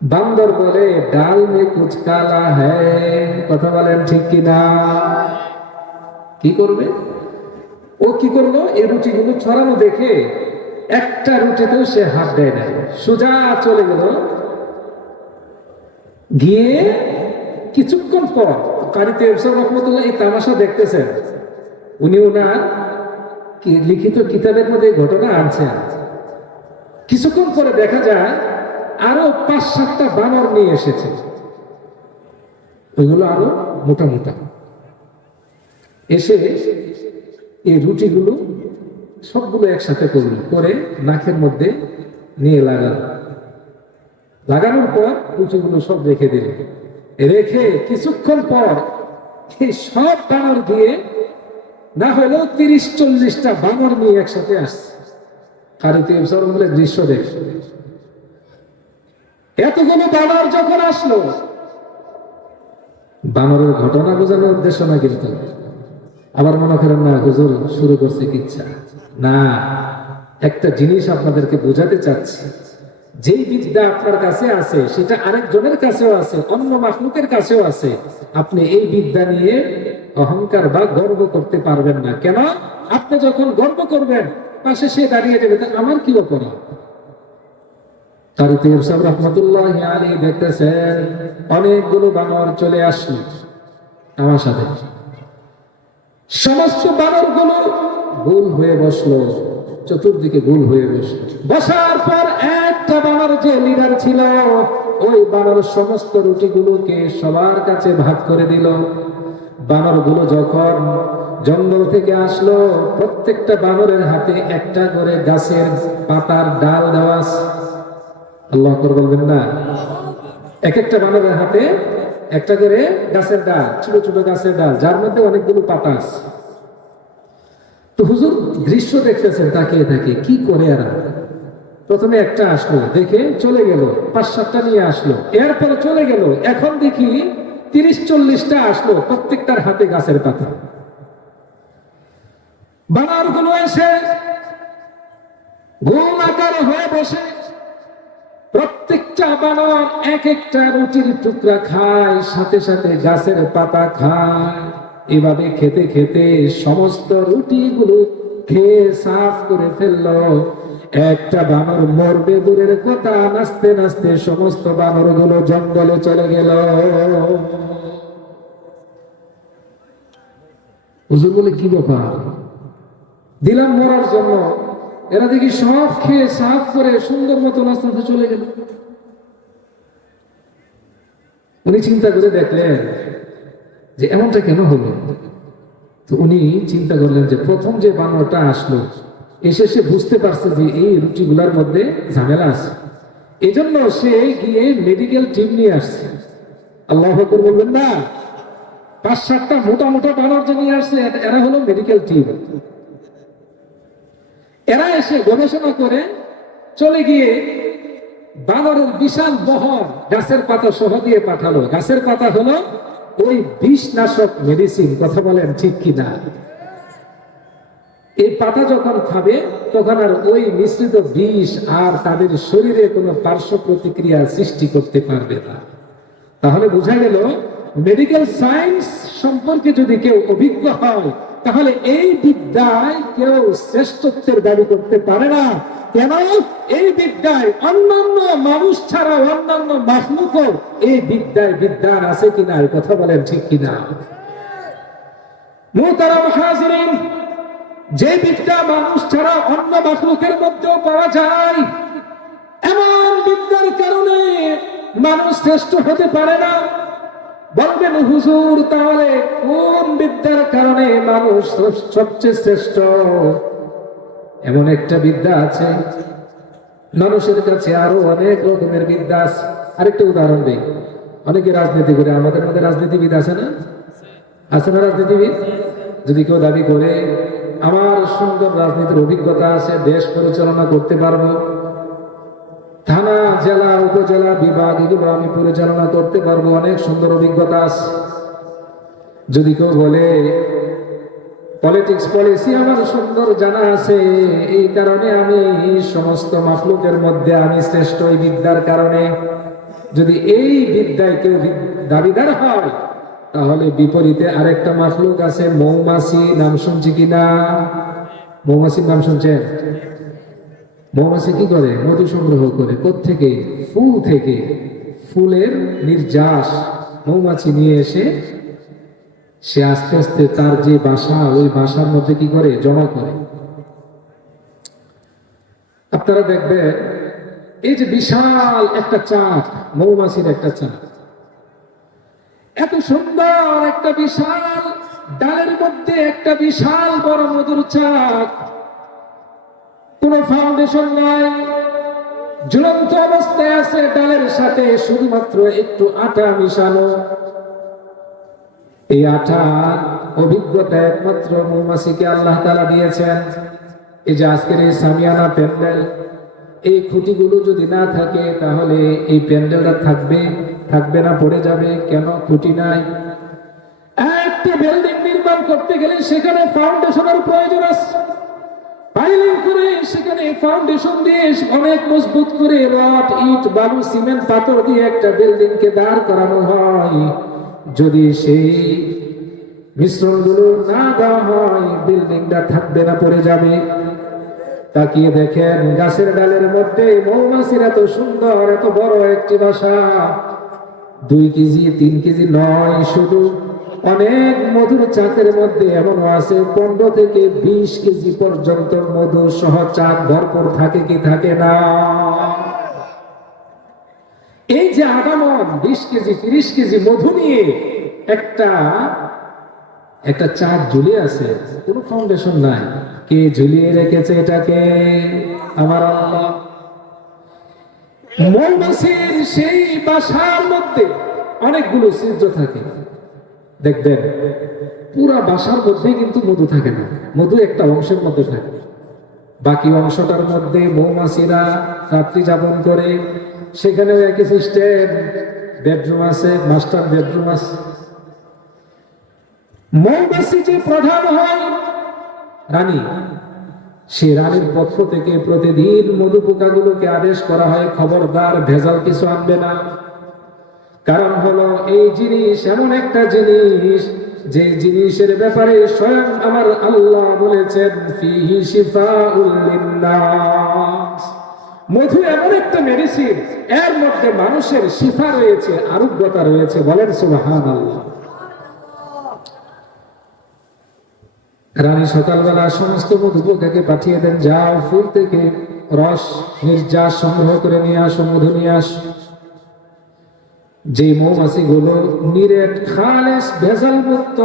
বান্দর বলে, ডাল মে কুছ কালা হ্যায়। কথা বলেন ঠিক কিনা? কি করবে ও? কি করলো? এই রুটিগুলো ছড়ানো দেখে একটা রুটিতেও সে হাত দেয় না, সোজা চলে গেল। গিয়ে কিছুক্ষণ পর কারিতে রহমতুল্লাহ এই তামাশা দেখতেছেন। উনি ওনার লিখিত কিতাবের মধ্যে ঘটনা আনছেন। কিছুক্ষণ পরে দেখা যায় আরো 5-7টা বানর নিয়ে এসেছে। ওইগুলো আরো মোটা মোটা। এসে এই রুটিগুলো সবগুলো একসাথে করলো, করে নাকের মধ্যে নিয়ে লাগানোর পর রুটিগুলো সব রেখে দিল। রেখে কিছুক্ষণ পর এই সব বানর দিয়ে না হলেও 30-40টা বানর নিয়ে একসাথে আসছে। বলে দৃশ্য দেখ, এতগুলো বানর যখন আসলো, বানরের ঘটনা বোঝানোর উদ্দেশ্য না কিন্তু। আবার মনে করেন না হুজুর শুরু করছে কিচ্ছা, না, একটা জিনিস আপনাদেরকে বোঝাতে চাচ্ছি। যেই বিদ্যা আপনার কাছে আছে সেটা আরেকজনের কাছেও আছে, অন্য মাখলুকের কাছেও আছে। আপনি এই বিদ্যা নিয়ে অহংকার বা গর্ব করতে পারবেন না। কেন? আপনি যখন গর্ব করবেন, পাশে সে দাঁড়িয়ে যাবে, তা আমার কি অপরাধ? রহমতুল্লাহ আলাইহি দেখতেছেন অনেকগুলো বানর চলে আসলো আমার সাথে। সমস্ত বানর গুলো গোল হয়ে বসলো, চতুর্দিকে গোল হয়ে বসলো। বসার পর একটা বানর যে লিডার ছিল, ওই বানর সমস্ত রুটিগুলোকে সবার কাছে ভাগ করে দিল। বানর গুলো যখন জঙ্গল থেকে আসলো, প্রত্যেকটা বানরের হাতে একটা করে গাছের পাতার ডাল দেওয়া। আল্লাহু আকবার বলবেন না? এক একটা বানরের হাতে একটা করে গাছের ডাল, ছোট ছোট গাছের ডাল, যার মধ্যে অনেকগুলো পাতা আছে। তো হুজুর দৃশ্য দেখতেছেন, তাকিয়ে থাকে কি করে এরা। প্রথমে একটা আসলো, দেখে চলে গেল, 5-7টা নিয়ে আসলো, এরপরে চলে গেল। এখন দেখি 30-40টা আসলো, প্রত্যেকটার হাতে গাছের পাতা। বানর গুলো এসে গোল আকারে হয়ে বসে, প্রত্যেকটা বানর এক একটা রুটির টুকরা খায়, সাথে সাথে গাছের পাতা খায়। এভাবে খেতে খেতে সমস্ত রুটিগুলো খেয়ে সাফ করে ফেললো। একটা বানর মরবে দূরের কথা, নাচতে নাচতে সমস্ত বানর গুলো জঙ্গলে চলে গেল। হুজুর বলে কি ব্যাপার, দিলাম মরার জন্য, এরা দেখি সব খেয়ে সাফ করে সুন্দর মতো নাচতে চলে গেল। উনি চিন্তা করে দেখলেন যে এমনটা কেন হলো। তো উনি চিন্তা করলেন যে প্রথম যে বানরটা আসলো, এসে সে বুঝতে পারছে যে এই রুটিগুলার মধ্যে ঝামেলা আছে, এজন্য সে গিয়ে মেডিকেল টিম নিয়ে আসছে। আল্লাহু আকবার বলবেন না? 5-7টা মোটা মোটা বানর যে নিয়ে আসছে, এরা হলো মেডিকেল টিম। এরা এসে গবেষণা করে চলে গিয়ে বানরের বিশাল বহর গাছের পাতা সহ দিয়ে পাঠালো। গাছের পাতা হলো ওই বিষনাশক মেডিসিন, কথা বলেন ঠিক কিনা? এই পাতা যখন খাবে তখন আর ওই মিশ্রিত বিষ আর তাদের শরীরে কোনো পার্শ্ব প্রতিক্রিয়া সৃষ্টি করতে পারবে না। তাহলে বোঝা গেল মেডিকেল সায়েন্স সম্পর্কে যদি কেউ অভিজ্ঞ হয়, তাহলে এই বিদ্যায় কেউ শ্রেষ্ঠত্বের দাবি করতে পারে না। কেন? এই বিদ্যায় অন্যান্য মানুষ ছাড়া অন্যান্য মাখলুকও এই বিদ্যায় বিদ্যান আছে কিনা, এই কথা বলেন ঠিক কিনা? মুহতারাম হাজিরিন, যে বিদ্যা মানুষ ছাড়া অন্য মাখলুকের মধ্যেও পাওয়া যায়, এমন বিদ্যার কারণে মানুষ শ্রেষ্ঠ হতে পারে না। বলবেন হুজুর, তাহলে কোন বিদ্যার কারণে মানুষ সবচেয়ে শ্রেষ্ঠ? এমন একটা বিদ্যা আছে, মানুষের কাছে আরো অনেক রকমের বিদ্যা আছে। আরেকটা উদাহরণ দিই, অনেকে রাজনীতি করে, আমাদের মধ্যে রাজনীতিবিদ আছে না? আছে না রাজনীতিবিদ? যদি কেউ দাবি করে আমার সুন্দর রাজনীতির অভিজ্ঞতা আছে, দেশ পরিচালনা করতে পারবো, থানা, জেলা, উপজেলা, বিভাগ এগুলো আমি পরিচালনা করতে পারবো, অনেক সুন্দর অভিজ্ঞতা আছে। যদি কেউ বলে পলিটিক্স পলিসি আমার সুন্দর জানা আছে, এই কারণে আমি সমস্ত মাখলুকের মধ্যে আমি শ্রেষ্ঠ এই বিদ্যার কারণে, যদি এই বিদ্যায় কেউ দাবিদার হয়, তাহলে বিপরীতে আরেকটা মাখলুক আছে মৌমাছি। নাম শুনছি কিনা? মৌমাছির নাম শুনছেন? মৌমাছি কি করে? মধু সংগ্রহ করে। কোত্থেকে? ফুল থেকে। ফুলের নির্যাস মৌমাছি নিয়ে এসে সে আস্তে আস্তে তার যে বাসা, ওই বাসার মধ্যে কি করে? জমা করে। আপনারা দেখবেন এই যে বিশাল একটা চাক, মৌমাছির একটা চাক, এত সুন্দর একটা বিশাল ডালের মধ্যে একটা বিশাল বড় মধুর চাক, কোনো ফাউন্ডেশন নাই, ঝুলন্ত অবস্থায় আছে, ডালের সাথে শুধুমাত্র একটু আটা মিশানো। এই আটার অভিজ্ঞতা একমাত্র মৌমাছিকে আল্লাহ তাআলা দিয়েছেন। এই যে আজকের এই সামিয়ানা প্যান্ডেল, এই খুঁটিগুলো যদি না থাকে তাহলে এই প্যান্ডেলটা থাকবে না, পড়ে যাবে। কেন? খুঁটি নাই। একটা বিল্ডিং নির্মাণ করতে গেলে সেখানে ফাউন্ডেশনের প্রয়োজন আছে। পাইলিং করে সেখানে ফাউন্ডেশন দিয়ে অনেক মজবুত করে রড, ইট, বালু, সিমেন্ট, পাথর দিয়ে একটা বিল্ডিং কে দাঁড় করানো হয়। যদি সেই মিশ্রণগুলো না দেওয়া হয়, বিল্ডিংটা থাকবে না, পড়ে যাবে। তাকিয়ে দেখেন গাছের ডালের মধ্যে মৌমাছির এত সুন্দর, এত বড় একটি বাসা। 2 কেজি 3 কেজি নয়, শুধু অনেক মধুর চাকের মধ্যে এমন আছে 15 থেকে 20 কেজি পর্যন্ত মধু সহ চাক ভরপুর থাকে কি থাকে না? এই যে আগামন 20 কেজি 30 কেজি মধু নিয়ে একটা চাক ঝুলিয়ে আছে, কোনো ফাউন্ডেশন নাই। কে ঝুলিয়ে রেখেছে এটাকে? আমার আল্লাহ। মৌমাছির সেই বাসার মধ্যে অনেকগুলো ছিদ্র থাকে। দেখবেন পুরা বাসার মধ্যে কিন্তু মধু থাকে না, মধু একটা অংশের মধ্যে থাকে। বাকি অংশটার মধ্যে মৌমাছিরা রাত্রি যাপন করে। সেখানেও একই সিস্টেম, বেডরুম আছে, মাস্টার বেডরুম আছে। মৌমাছি যে প্রধান হয় রানী, সে রানীর পক্ষ থেকে প্রতিদিন মধু পোকাগুলোকে আদেশ করা হয়, খবরদার ভেজাল কিছু আনবে না। কারণ হলো এই জিনিস এমন একটা জিনিস, যে জিনিসের ব্যাপারে স্বয়ং আমার আল্লাহ বলেছেন ফিহি শিফাউল লিন্নাস। মধু এমন একটা মেডিসিন, এর মধ্যে মানুষের শিফা রয়েছে, আরোগ্যতা রয়েছে। বলেন সুবহানাল্লাহ। রানী সকালবেলা সমস্ত মধু পোকাকে পাঠিয়ে দেন, যাও ফুল থেকে রস নির্যাস সংগ্রহ করে নিয়ে আসো, মধু নিয়ে আসো। যে মৌমাছিগুলো নিরেট খালেস ভেজাল মুক্ত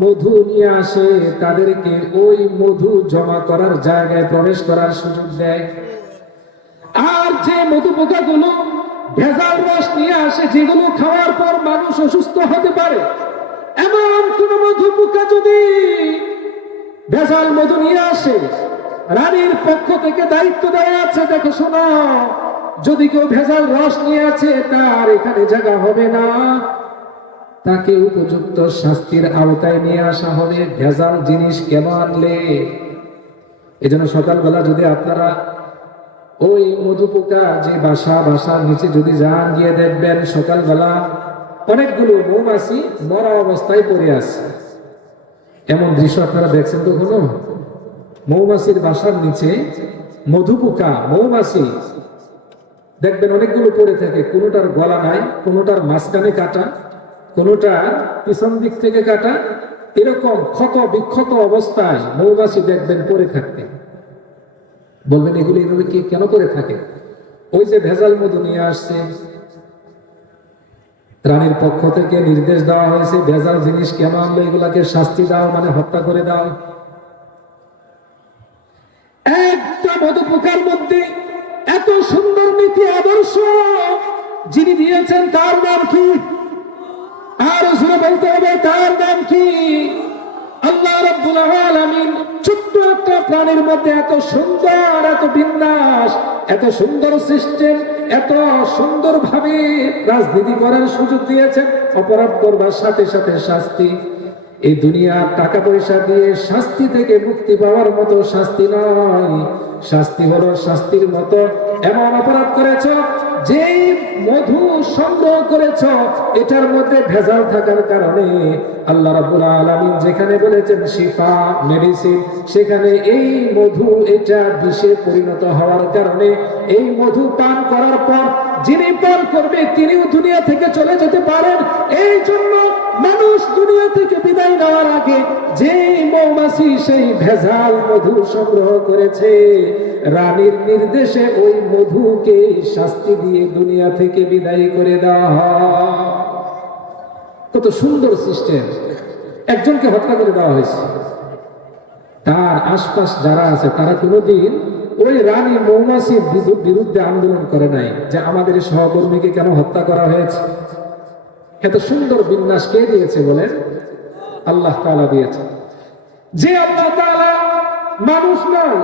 মধু নিয়ে আসে, তাদেরকে ওই মধু জমা করার জায়গায় প্রবেশ করার সুযোগ দেয়। আর যে মধু পোকাগুলো ভেজাল রস নিয়ে আসে, যেগুলো খাওয়ার পর মানুষ অসুস্থ হতে পারে, এমন কোন মধু পোকা যদি ভেজাল মধু নিয়ে আসে, রানীর পক্ষ থেকে দায়িত্ব দেওয়া আছে, দেখো শোনো, যদি কেউ ভেজাল রস নিয়ে আছে, তার এখানে জায়গা হবে না, তাকে উপযুক্ত শাস্তির আওতায় নিয়ে আসা হবে। ভেজাল জিনিস কেন আনলে? এজন্য সকালবেলা যদি আপনারা ওই মধু পোকা যে বাসার নিচে যদি যান, গিয়ে দেখবেন সকালবেলা অনেকগুলো মৌমাছি মরা অবস্থায় পড়ে আছে। এমন দৃশ্য আপনারা দেখছেন কখনো? মৌমাছির বাসার নিচে মধু পোকা, মৌমাছি দেখবেন অনেকগুলো পড়ে থাকে, কোনোটার গলা নাই, কোনোটার মাঝখানে কাটা, কোনোটার পিছন দিক থেকে কাটা। এরকম ক্ষত বিক্ষত অবস্থায় মৌমাছি দেখবেন পড়ে থাকতে। বলবেন এগুলো এভাবে কি কেন করে থাকে? ওই যে ভেজাল মধু নিয়ে আসছে, রানীর পক্ষ থেকে নির্দেশ দেওয়া হয়েছে ভেজাল জিনিস কেন আনলো, এগুলাকে শাস্তি দাও, মানে হত্যা করে দাও। একটা মধু পোকার মধ্যে এত সুন্দর নীতি আদর্শ যিনি দিয়েছেন, তার নাম কি? আর জোরে বলতে হবে, তার নাম কি? আল্লাহ রাব্বুল আলামিন ছোট্ট একটা প্রাণীর মধ্যে এত সুন্দর, এত বিন্যাস, এত সুন্দর সিস্টেম, এত সুন্দর ভাবে রাজনীতি করার সুযোগ দিয়েছেন। অপরাধ করবার সাথে সাথে শাস্তি। এই দুনিয়ার টাকা পয়সা দিয়ে শাস্তি থেকে মুক্তি পাওয়ার মতো শাস্তি নয়। শাস্তি হলো শাস্তির মতো এমন অপরাধ করেছ, যেই মধু সংগ্রহ করেছ এটার মধ্যে ভেজাল থাকার কারণে আল্লাহ রাব্বুল আলামিন যেখানে বলেছেন শিফা মেডিসিন, সেখানে এই মধু এটা বিষে পরিণত হওয়ার কারণে এই মধু পান করার পর যিনি পান করবে তিনিও দুনিয়া থেকে চলে যেতে পারেন। এই জন্য মানুষ দুনিয়া থেকে বিদায় নেওয়ার আগে যে মৌমাছি সেই ভেজাল মধু সংগ্রহ করেছে, রানীর নির্দেশে ওই মধুকে শাস্তি দিয়ে দুনিয়া থেকে বিদায় করে দেওয়া হয়। কত সুন্দর সিস্টেম। একজনকে হত্যা করে দেওয়া হয়েছে, তার আশপাশ যারা আছে তারা কোনোদিন ওই রানী মৌমাছির বিরুদ্ধে আন্দোলন করে নাই যে আমাদের সহকর্মীকে কেন হত্যা করা হয়েছে। এত সুন্দর বিন্যাস কে দিয়েছে বলেন? আল্লাহ তাআলা দিয়েছে। যে আল্লাহ তাআলা মানুষ নয়,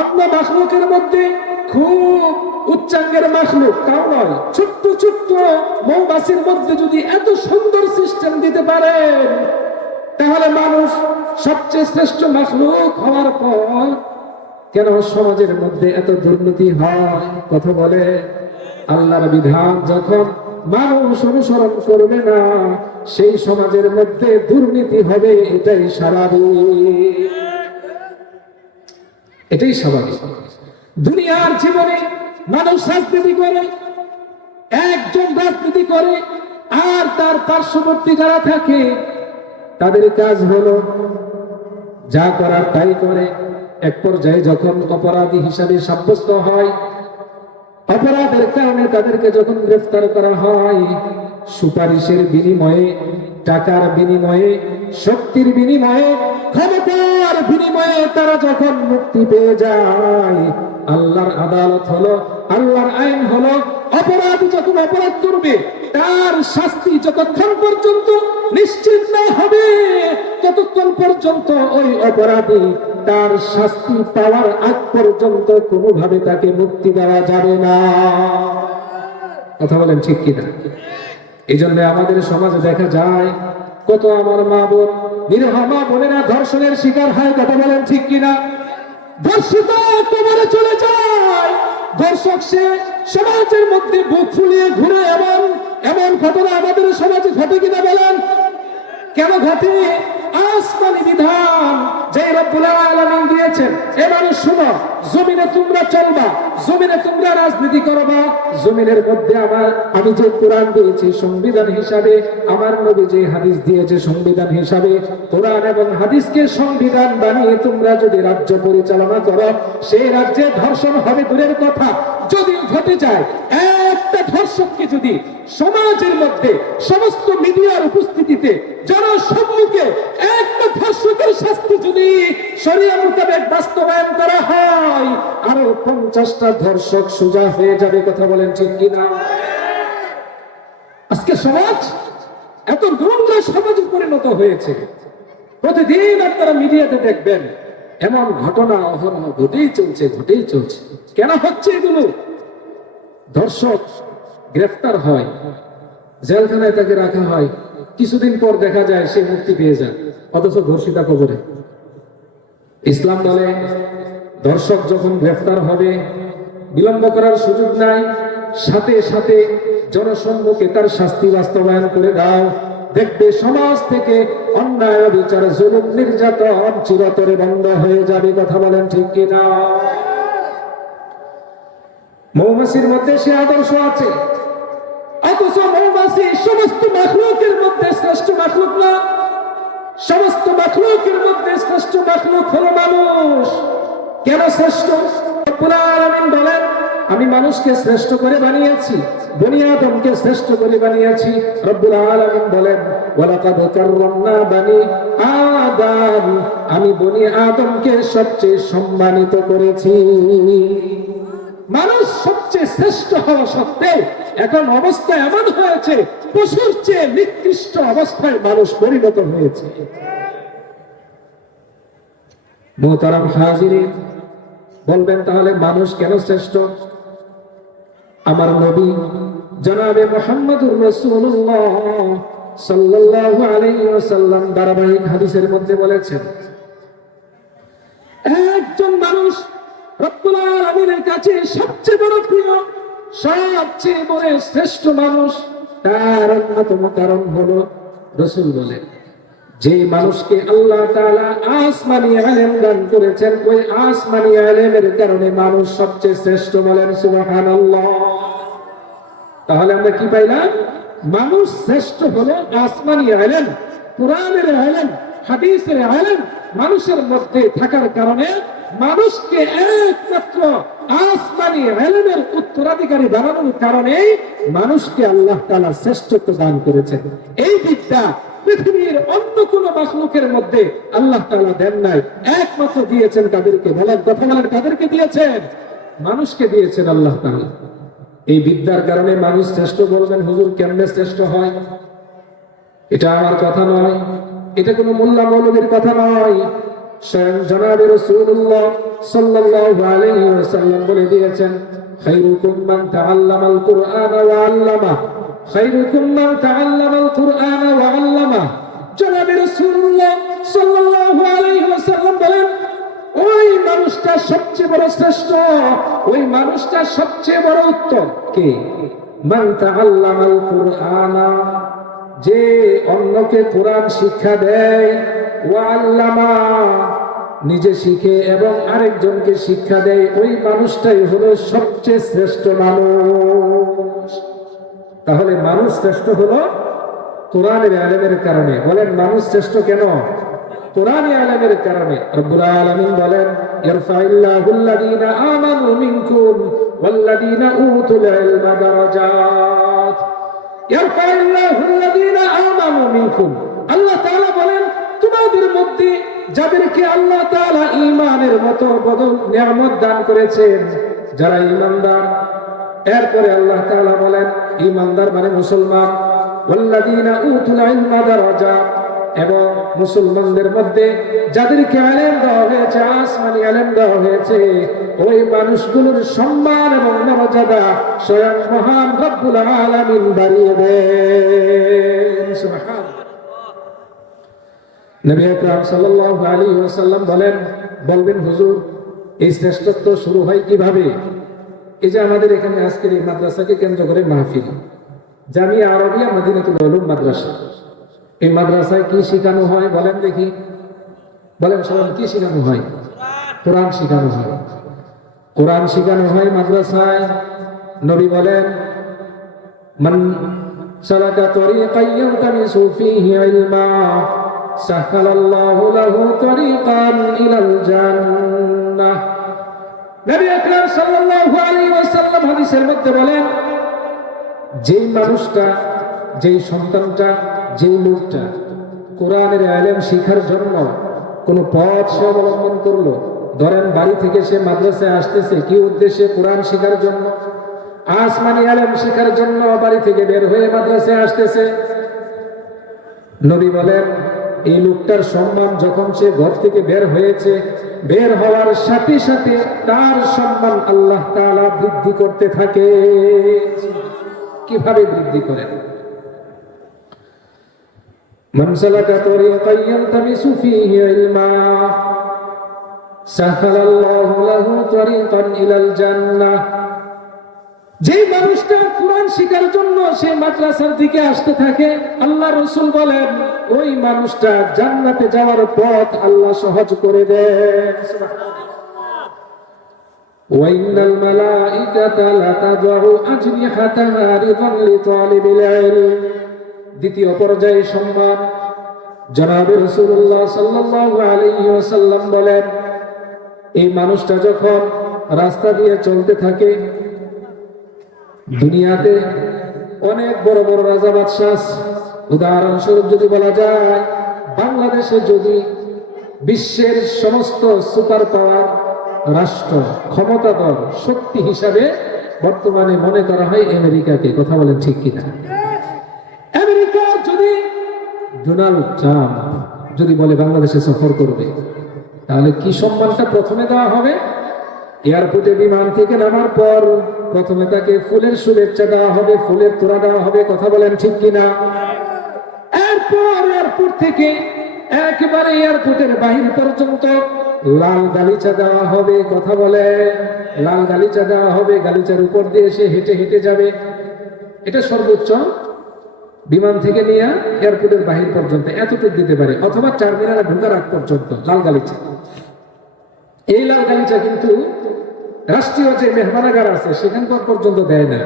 অন্য মাখলুকের মধ্যে খুব উচ্চাঙ্গের মাখলুক তাও নয়, ছোট্ট ছোট্ট মৌমাছির মধ্যে যদি এত সুন্দর সিস্টেম দিতে পারেন, তাহলে মানুষ সবচেয়ে শ্রেষ্ঠ মাখলুক হওয়ার পর কেন সমাজের মধ্যে এত দুর্নীতি হয়? কথা বলে আল্লাহর বিধান যখন মানুষ অনুসরণ করবে না, সেই সমাজের মধ্যে দুর্নীতি হবে, এটাই স্বাভাবিক, এটাই স্বাভাবিক। দুনিয়ার জীবনে মানুষ রাজনীতি করে, একজন রাজনীতি করে আর তার পার্শ্ববর্তী যারা থাকে তাদের কাজ হলো যা করার তাই করে। এক পর্যায়ে যখন অপরাধী হিসাবে সাব্যস্ত হয়, অপরাধের কারণে তাদেরকে যখন গ্রেফতার করা হয়, সুপারিশের বিনিময়ে, টাকার বিনিময়ে, শক্তির বিনিময়ে, ক্ষমতার বিনিময়ে তারা যখন মুক্তি পেয়ে যায়, আল্লাহর আদালত হলো, আল্লাহর আইন হলো, অপরাধী যখন অপরাধ করবে তার শাস্তি যতক্ষণ পর্যন্ত নিশ্চিত না হবে ততক্ষণ পর্যন্ত ওই অপরাধী তার শাস্তি পাওয়ার আগ পর্যন্ত কোনোভাবে তাকে মুক্তি দেওয়া যাবে না। কথা বলেন ঠিক কিনা? এই জন্য আমাদের সমাজে দেখা যায় কত আমার মা বোন, নিরীহ মা বোনেরা ধর্ষণের শিকার হয়। কথা বলেন ঠিক কিনা? ধর্ষিত কবরে চলে যায়, ধর্ষক সে সমাজের মধ্যে বুক ফুলিয়ে ঘুরে। এমন ঘটনা আমাদের সমাজে ঘটে কিনা বলেন? কেন ঘটে? আসমানি বিধান যে রব্বুল আলামিন দিয়েছেন, এ মানুষ শুনো, জমিনে তোমরা চলবা, জমিনে তোমরা রাজনীতি করবা, জমিনের মধ্যে আমি যে কোরআন দিয়েছি সংবিধান হিসাবে, আমার নবী যে হাদিস দিয়েছে সংবিধান হিসাবে, কোরআন এবং হাদিসকে সংবিধান বানিয়ে তোমরা যদি রাজ্য পরিচালনা করো, সেই রাজ্যে ধর্ষণ হবে দূরের কথা, যদি ঘটে যায় একটা ধর্ষককে যদি সমাজের মধ্যে সমস্ত মিডিয়ার উপস্থিতিতে জনসম্মুখে একটা ধর্ষকের শাস্তি যদি শরিয়া মোতাবেক বাস্তবায়ন করা হয়, আরো 50টা ধর্ষক সোজা হয়ে যাবে। কথা বলেন ঠিক কিনা? আজকে সমাজ এত নোংরা সমাজে পরিণত হয়েছে। প্রতিদিন আপনারা মিডিয়াতে দেখবেন এমন ঘটনা অহরহ ঘটেই চলছে। কেন হচ্ছে এগুলো? ধর্ষক গ্রেফতার হয়, জেলখানায় তাকে রাখা হয়, কিছুদিন পর দেখা যায় সে মুক্তি পেয়ে যায়, অথচ ধর্ষিতা কবরে। ইসলাম বলে ধর্ষক যখন গ্রেফতার হবে বিলম্ব করার সুযোগ নাই, সাথে সাথে জনসম্মুখে তার শাস্তি বাস্তবায়ন করে দাও। দেখবে সমাজ থেকে অন্যায়, বিচার, জুলুম, নির্যাতন চিরতরে বন্ধ হয়ে যাবে। কথা বলেন ঠিক কিনা? মৌমাছির মধ্যে সে আদর্শ আছে, অথচ মৌমাছি সমস্ত মাখলুকের মধ্যে শ্রেষ্ঠ মাখলুক না। সমস্ত মাখলুকের মধ্যে শ্রেষ্ঠ মাখলুক হলো মানুষ। কেন শ্রেষ্ঠ? রব্বুল আলামিন বলেন, আমি মানুষকে শ্রেষ্ঠ করে বানিয়েছি, বনি আদমকে শ্রেষ্ঠ করে বানিয়েছি। রব্বুল আলামিন বলেন, ওয়ালাকাদ কাররামনা বানি আদম, আমি বনি আদমকে সবচেয়ে সম্মানিত করেছি। মানুষ সবচেয়ে শ্রেষ্ঠ হওয়া সত্ত্বেও এখন অবস্থা এমন হয়েছে পশুর চেয়ে নিকৃষ্ট অবস্থায় মানুষ পরিণত হয়েছে। মুহতারাম হাজিরিন, বলবেন তাহলে মানুষ কেন শ্রেষ্ঠ? আমার নবী জনাবে মুহাম্মদুর রাসূলুল্লাহ সাল্লাল্লাহু আলাইহি ওয়াসাল্লাম ধারাবাহিক হাদিসের মধ্যে বলেছেন, একজন মানুষ রব্বুল আলামিনের কাছে সবচেয়ে বড় প্রিয়, সবচেয়ে বড় শ্রেষ্ঠ মানুষ, তার অন্যতম কারণ হলো, রাসূল বলেন, যে মানুষকে আল্লাহ তাআলা আসমানি ইলম দান করেছেন, ওই আসমানি ইলমের কারণে মানুষ সবচেয়ে শ্রেষ্ঠ। বলেন সুবহানাল্লাহ। তাহলে আমরা কি পাইলাম? মানুষ শ্রেষ্ঠ হলো আসমানি ইলম, কোরআনের ইলম, হাদিসের ইলম মানুষের মধ্যে থাকার কারণে মানুষকে একমাত্র আসমানি ইলমের উত্তরাধিকারী বানানোর কারণেই মানুষকে আল্লাহ তাআলা শ্রেষ্ঠত্ব দান করেছেন। এই বিদ্যা পৃথিবীর অন্য কোন মাখলুকের মধ্যে আল্লাহ তাআলা দেন নাই, একমাত্র দিয়েছেন কাদেরকে? বলেন, কথা বলেন, কাদেরকে দিয়েছেন? মানুষকে দিয়েছেন আল্লাহ তাআলা। এই বিদ্যার কারণে মানুষ শ্রেষ্ঠ। বলবেন হুজুর কেমনে শ্রেষ্ঠ হয়? এটা আমার কথা নয়, এটা কোনো মোল্লা মৌলবীর কথা নয়। স্বয়ং জনাবে রাসূলুল্লাহ সাল্লাল্লাহু আলাইহি ওয়াসাল্লাম বলে দিয়েছেন, খায়রুকুম মান তাআল্লামাল কুরআনা ওয়া আল্লামা, খায়রুকুম মান তাআল্লামাল কুরআনা ওয়া আল্লামা। জনাবে রাসূলুল্লাহ সাল্লাল্লাহু আলাইহি ওয়াসাল্লাম বলেন, ওই মানুষটা সবচেয়ে বড় শ্রেষ্ঠ, ওই মানুষটা সবচেয়ে বড় উত্তম। কে? মান তাআল্লামাল কুরআনা, যে অন্যকে কোরআন শিক্ষা দেয়, ওয়া আল্লামা, নিজে শিখে এবং আরেকজনকে শিক্ষা দেয়, ওই মানুষটাই হলো সবচেয়ে শ্রেষ্ঠ মানুষ। তাহলে মানুষ শ্রেষ্ঠ হলো কোরআনের ইলমের কারণে। বলেন মানুষ শ্রেষ্ঠ কেন? কোরআনের ইলমের কারণে। রব্বুল আলামিন বলেন, ইয়ারফাইল্লাহুল্লাযীনা আমানু মিনকুম ওয়াল্লাযীনা উতুল ইলমা দারাজাত। ইয়ারফাইল্লাহুল্লাযীনা আমানু মিনকুম, আল্লাহ তাআলা বলেন তোমাদের মধ্যে যাদেরকে আল্লাহ তাআলা ঈমানের মতো বদল নিয়ামত দান করেছেন, যারা ঈমানদার। এরপরে আল্লাহ তাআলা বলেন ঈমানদার মানে মুসলমান। ওয়াল্লাযীনা উতুল ইলমা দারাজাত, এবং মুসলমানদের মধ্যে যাদেরকে ইলম দেওয়া হয়েছে, আসমানি ইলম দেওয়া হয়েছে, ওই মানুষগুলোর সম্মান এবং মর্যাদা স্বয়ং মহান রব্বুল আলামিন বাড়িয়ে দেন। সুবহানাল্লাহ। নবী আকরাম সাল্লাল্লাহু আলাইহি ওয়াসাল্লাম বলবেন হুজুর এই শ্রেষ্ঠত্ব শুরু হয় কিভাবে? এই যে আমাদের এখানে আজকের এই মাদ্রাসাকে কেন্দ্র করে মাহফিল, জামিয়া আরবিয়া মদিনাতুল উলুম মাদ্রাসা। এই মাদ্রাসায় কি শেখানো হয় বলেন দেখি? বলেন সবাই, কি শেখানো হয়? কোরআন শেখানো হয়। কোরআন শেখানো হয় মাদ্রাসায়। নবী বলেন, মান সালাকা তরিকান ইয়ালতামিসু ফীহি ইলমা সাহালাল্লাহু লাহু তরিকান ইলাল জান্নাহ। নবী আকরাম সাল্লাল্লাহু আলাইহি ওয়াসাল্লাম হাদিসের মধ্যে বলেন, যেই মানুষটা, যেই সন্তানটা, যেই লোকটা কোরআনের ইলম শিখার জন্য কোন পথ সে অবলম্বন করলো, ধরেন বাড়ি থেকে সে মাদ্রাসায় আসতেছে কি উদ্দেশ্যে? কোরআন শেখার জন্য, আসমানি ইলম শেখার জন্য বাড়ি থেকে বের হয়ে মাদ্রাসায় আসতেছে। নবী বলেন এই লোকটার সম্মান যখন সে ঘর থেকে বের হয়েছে, বের হওয়ার সাথে সাথে তার সম্মান আল্লাহ তাআলা বৃদ্ধি করতে থাকে। কিভাবে বৃদ্ধি করেন? মান সালাকা তরিকান ইয়ালতামিসু ফীহি ইলমা সাহালাল্লাহু লাহু তরিকান ইলাল জান্নাহ। যে মানুষটা কোরআন শিখার জন্য সে মাদ্রাসার দিকে আসতে থাকে, আল্লাহ রাসূল বলেন ওই মানুষটা জান্নাতে যাওয়ার পথ আল্লাহ সহজ করে দেন। সুবহানাল্লাহ। ওয়া ইন্নাল মালাইকাতা লাতাযউ আজনিহাতাহা রিদান লিতালিবিল ইলম। দ্বিতীয় পর্যায়ে সম্মান, জনাবে রাসূলুল্লাহ সাল্লাল্লাহু আলাইহি ওয়াসাল্লাম বলেন এই মানুষটা যখন রাস্তা দিয়ে চলতে থাকে, দুনিয়াতে অনেক বড় বড় রাজা বাদশাহ, উদাহরণস্বরূপ যদি বলা যায় বাংলাদেশে যদি বিশ্বের সমস্ত সুপার পাওয়ার রাষ্ট্র, ক্ষমতাধর শক্তি হিসাবে বর্তমানে মনে করা হয় আমেরিকাকে। কথা বলেন ঠিক কিনা? আমেরিকার যদি ডোনাল্ড ট্রাম্প যদি বলে বাংলাদেশে সফর করবে, তাহলে কি সম্মানটা প্রথমে দেওয়া হবে? এয়ারপোর্টে বিমান থেকে নামার পর প্রথমে তাকে ফুলের শুভেচ্ছা দেওয়া হবে, ফুলের তোড়া দেওয়া হবে। কথা বলেন ঠিক কিনা? এরপর এয়ারপোর্ট থেকে একেবারে এয়ারপোর্টের বাহির পর্যন্ত লাল গালিচা দেওয়া হবে। কথা বলে, লাল গালিচা দেওয়া হবে। গালিচার উপর দিয়ে সে হেঁটে হেঁটে যাবে। এটা সর্বোচ্চ বিমান থেকে নিয়ে এয়ারপোর্টের বাহির পর্যন্ত এতটুকু দিতে পারে, অথবা টার্মিনালে ঢোকার আগ পর্যন্ত লাল গালিচা। এই লাল গালিচা কিন্তু রাষ্ট্রীয় যে মেহমানাগার আছে সেখানকার পর্যন্ত দেয় না,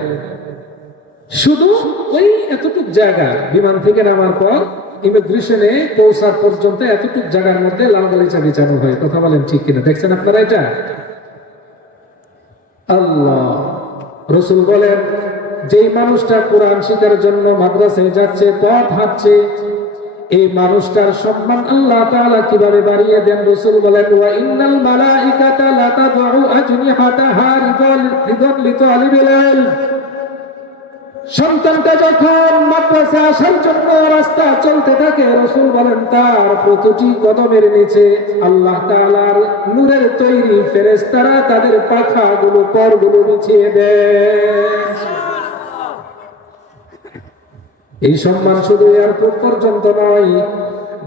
শুধু ওই এতটুক জায়গা বিমান থেকে নামার পর ইমিগ্রেশনে পৌঁছার পর্যন্ত এতটুকু জায়গার মধ্যে লাল গালিচা বিছানো হয়। কথা বলেন ঠিক কিনা? দেখছেন আপনারা এটা? আল্লাহ রসুল বলেন, যেই মানুষটা কোরআন শিখার জন্য মাদ্রাসায় যাচ্ছে, পথ হাঁটছে, এই মানুষটার সম্মান আল্লাহ তাআলা কিভাবে বাড়িয়ে দেন? রসুল বলেন, ওয়া ইন্নাল মালাইকাতা লা তাদউ আজনিহাতাহা রিদান লিতালিবিল ইলম। সন্তানটা যখন মাদ্রাসা আসার জন্য রাস্তা চলতে থাকে, রসুল বলেন তার প্রতিটি কদমের নিচে আল্লাহ তাআলার নূরের তৈরি ফেরেশতারা তাদের পাখাগুলো পরগুলো বিছিয়ে দেয়। এই সম্মান শুধু এয়ারপোর্ট পর্যন্ত নয়,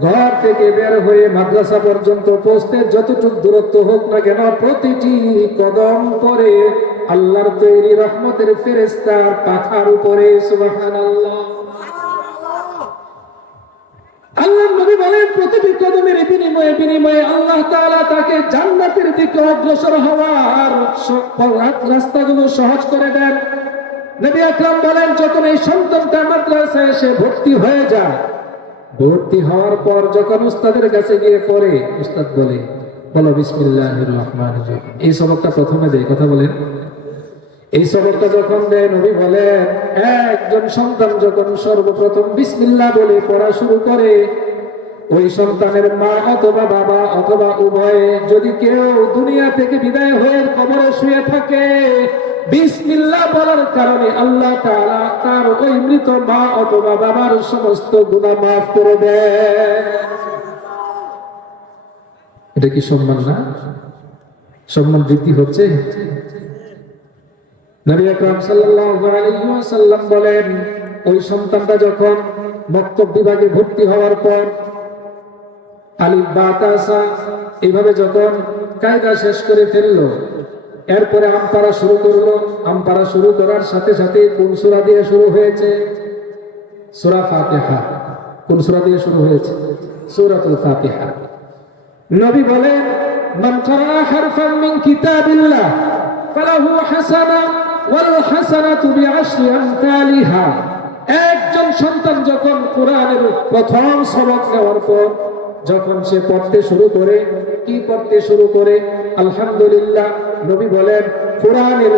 ঘর থেকে বের হয়ে মাদ্রাসা পর্যন্ত পৌঁছতে যতটুকু দূরত্ব হোক না কেন, প্রতিটি কদম পরে আল্লাহর তৈরি রহমতের ফেরেশতার পাখার উপরে। সুবহানাল্লাহ। আল্লাহর নবী বলেন, প্রতিটি কদমের বিনিময়ে আল্লাহ তাআলা তাকে জান্নাতের দিকে অগ্রসর হওয়ার রাস্তাগুলো সহজ করে দেন। নবী আকরাম বলেন, যখন এই সন্তানটা মাদ্রাসায় এসে ভর্তি হয়ে যায়, ভর্তি হওয়ার পর যখন উস্তাদের কাছে গিয়ে পড়ে, উস্তাদ বলে, বলো বিসমিল্লাহির রহমানির রহিম। এই সবকটা প্রথমে দেয়। কথা বলেন। এই সবকটা যখন দেয়, নবী বলেন, একজন সন্তান যখন সর্বপ্রথম বিসমিল্লাহ বলে পড়া শুরু করে, ওই সন্তানের মা অথবা বাবা অথবা উভয়ে যদি কেউ দুনিয়া থেকে বিদায় হয়ে কবরে শুয়ে থাকে, বিসমিল্লাহ বলার কারণে আল্লাহ তাআলা তার ওই মৃত মা অথবা বাবার সমস্ত গুনাহ মাফ করে দেন। এটা কি সম্মান না? সম্মান বৃদ্ধি হচ্ছে। নবী আকরাম সাল্লাল্লাহু আলাইহি ওয়াসাল্লাম বলেন, ওই সন্তানটা যখন মক্তব বিভাগে ভর্তি হওয়ার পর আলিফ বা তা সা এইভাবে যখন কায়দা শেষ করে ফেললো, এরপরে আমপারা শুরু করলো। আমপারা শুরু করার সাথে সাথে কোন সূরা দিয়ে শুরু হয়েছে? সূরা ফাতিহা। কোন সূরা দিয়ে শুরু হয়েছে? সূরাতুল ফাতিহা। নবী বলেন, মান ক্বারা হারফান মিন কিতাবিল্লাহ ফালাহু হাসানা ওয়াল হাসানাতু বিআশরি আমসালিহা। একজন সন্তান যখন কোরআনের প্রথম সবক নেওয়ার পর যখন সে পড়তে শুরু করে, কি পড়তে শুরু করে? আলহামদুলিল্লাহ। নবী বলেন, কোরআনের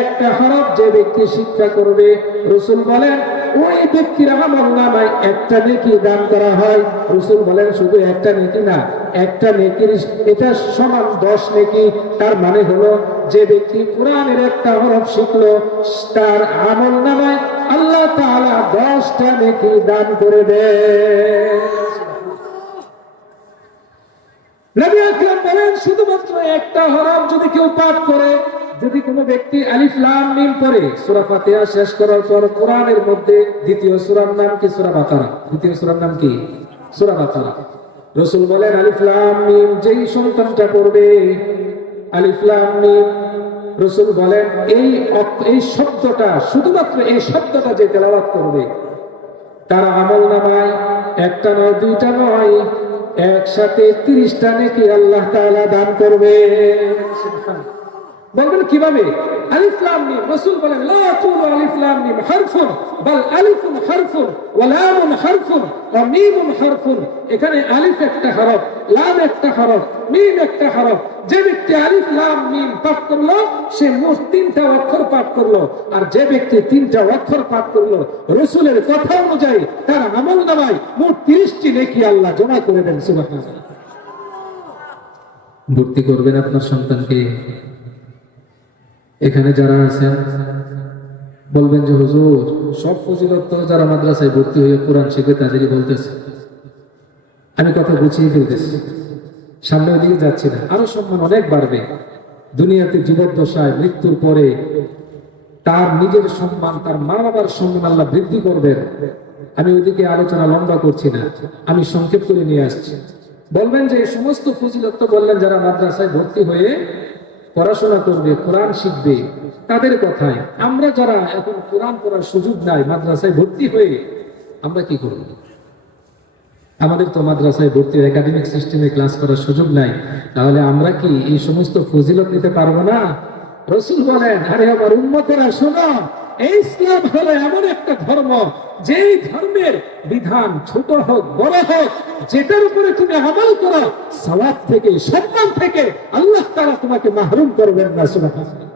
একটা হরফ যে ব্যক্তি শিক্ষা করবে, রাসূল বলেন ওই ব্যক্তির আমলনামায় একটা নেকি দান করা হয়। রাসূল বলেন, শুধু একটা নেকি না, একটা নেকির এটা সমান 10 নেকি। তার মানে হলো, যে ব্যক্তি কোরআনের একটা হরফ শিখলো, তার আমলনামায় আল্লাহ তাআলা 10টা নেকি দান করে দেন। নবী আকরাম বলেন, শুধুমাত্র একটা হরফ যদি কেউ পাঠ করে, যদি কোনো ব্যক্তি আলিফ লাম মিম পড়ে, সূরা ফাতিহা শেষ করার পর কোরআনের মধ্যে দ্বিতীয় সূরার নাম কি? সূরা বাকারা। দ্বিতীয় সূরার নাম কি? সূরা বাকারা। রাসূল বলেন, আলিফ লাম মিম যেই সন্তানটা পড়বে, আলিফ লাম মিম, রাসূল বলেন এই শব্দটা, শুধুমাত্র এই শব্দটা যে তেলাওয়াত করবে, তার আমলনামায় একটা নয়, দুইটা নয়, একসাথে 30টা নেকি আল্লাহ তাআলা দান করবে। বলবেন কিভাবে? আলিফ লাম মিম, রাসূল বলেন, লা তাকুলু আলিফ লাম মিম হারফুন বাল আলিফুন হারফুন ওয়া লামুন হারফুন ওয়া মিমুন হারফুন। এখানে আলিফ একটা হরফ, লাম একটা হরফ, মিম একটা হরফ। যে ব্যক্তি আলিফ লাম মিম পাঠ করলো, সে মোট 3টা অক্ষর পাঠ করলো। আর যে ব্যক্তি 3টা অক্ষর পাঠ করলো, রাসূলের কথা অনুযায়ী তার আমলনামায় মোট 30টি নেকি আল্লাহ জমা করে দেন। সুবহানাল্লাহ। ভর্তি করবেন আপনার সন্তানকে। এখানে যারা আছেন বলবেন যে, হুজুর সব ফজিলত তো যারা মাদ্রাসায় ভর্তি হয়ে কোরআন শিখে তাদেরই বলতেছে। আমি কথা গুছিয়ে ফেলতেছি, সামনের দিকে যাচ্ছি না। আরো সম্মান অনেক বাড়বে দুনিয়াতে। জীবদ্দশায় মৃত্যুর পরে তার নিজের সম্মান, তার মা বাবার সম্মান আল্লাহ বৃদ্ধি করবেন। আমি ওইদিকে আলোচনা লম্বা করছি না, আমি সংক্ষেপ করে নিয়ে আসছি। বলবেন যে এই সমস্ত ফজিলত তো বললেন যারা মাদ্রাসায় ভর্তি হয়ে পড়াশোনা করবে, কোরআন শিখবে, তাদের কথায় আমরা যারা এখন কোরআন পড়ার সুযোগ নাই, মাদ্রাসায় ভর্তি হয়ে আমরা কি করব? আমাদের তো মাদ্রাসায় ভর্তি একাডেমিক সিস্টেমে ক্লাস করার সুযোগ নাই, তাহলে আমরা কি এই সমস্ত ফজিলত নিতে পারবো না? রাসূল বলেন, আরে আমার উম্মতেরা শোনো, এই ইসলাম হলো এমন একটা ধর্ম, যেই ধর্মের বিধান ছোট হোক বড় হোক, যেটার উপরে তুমি আমল করো, সওয়াব থেকে সম্মান থেকে আল্লাহ তাআলা তোমাকে মাহরুম করবেন না। সুবহানাল্লাহ।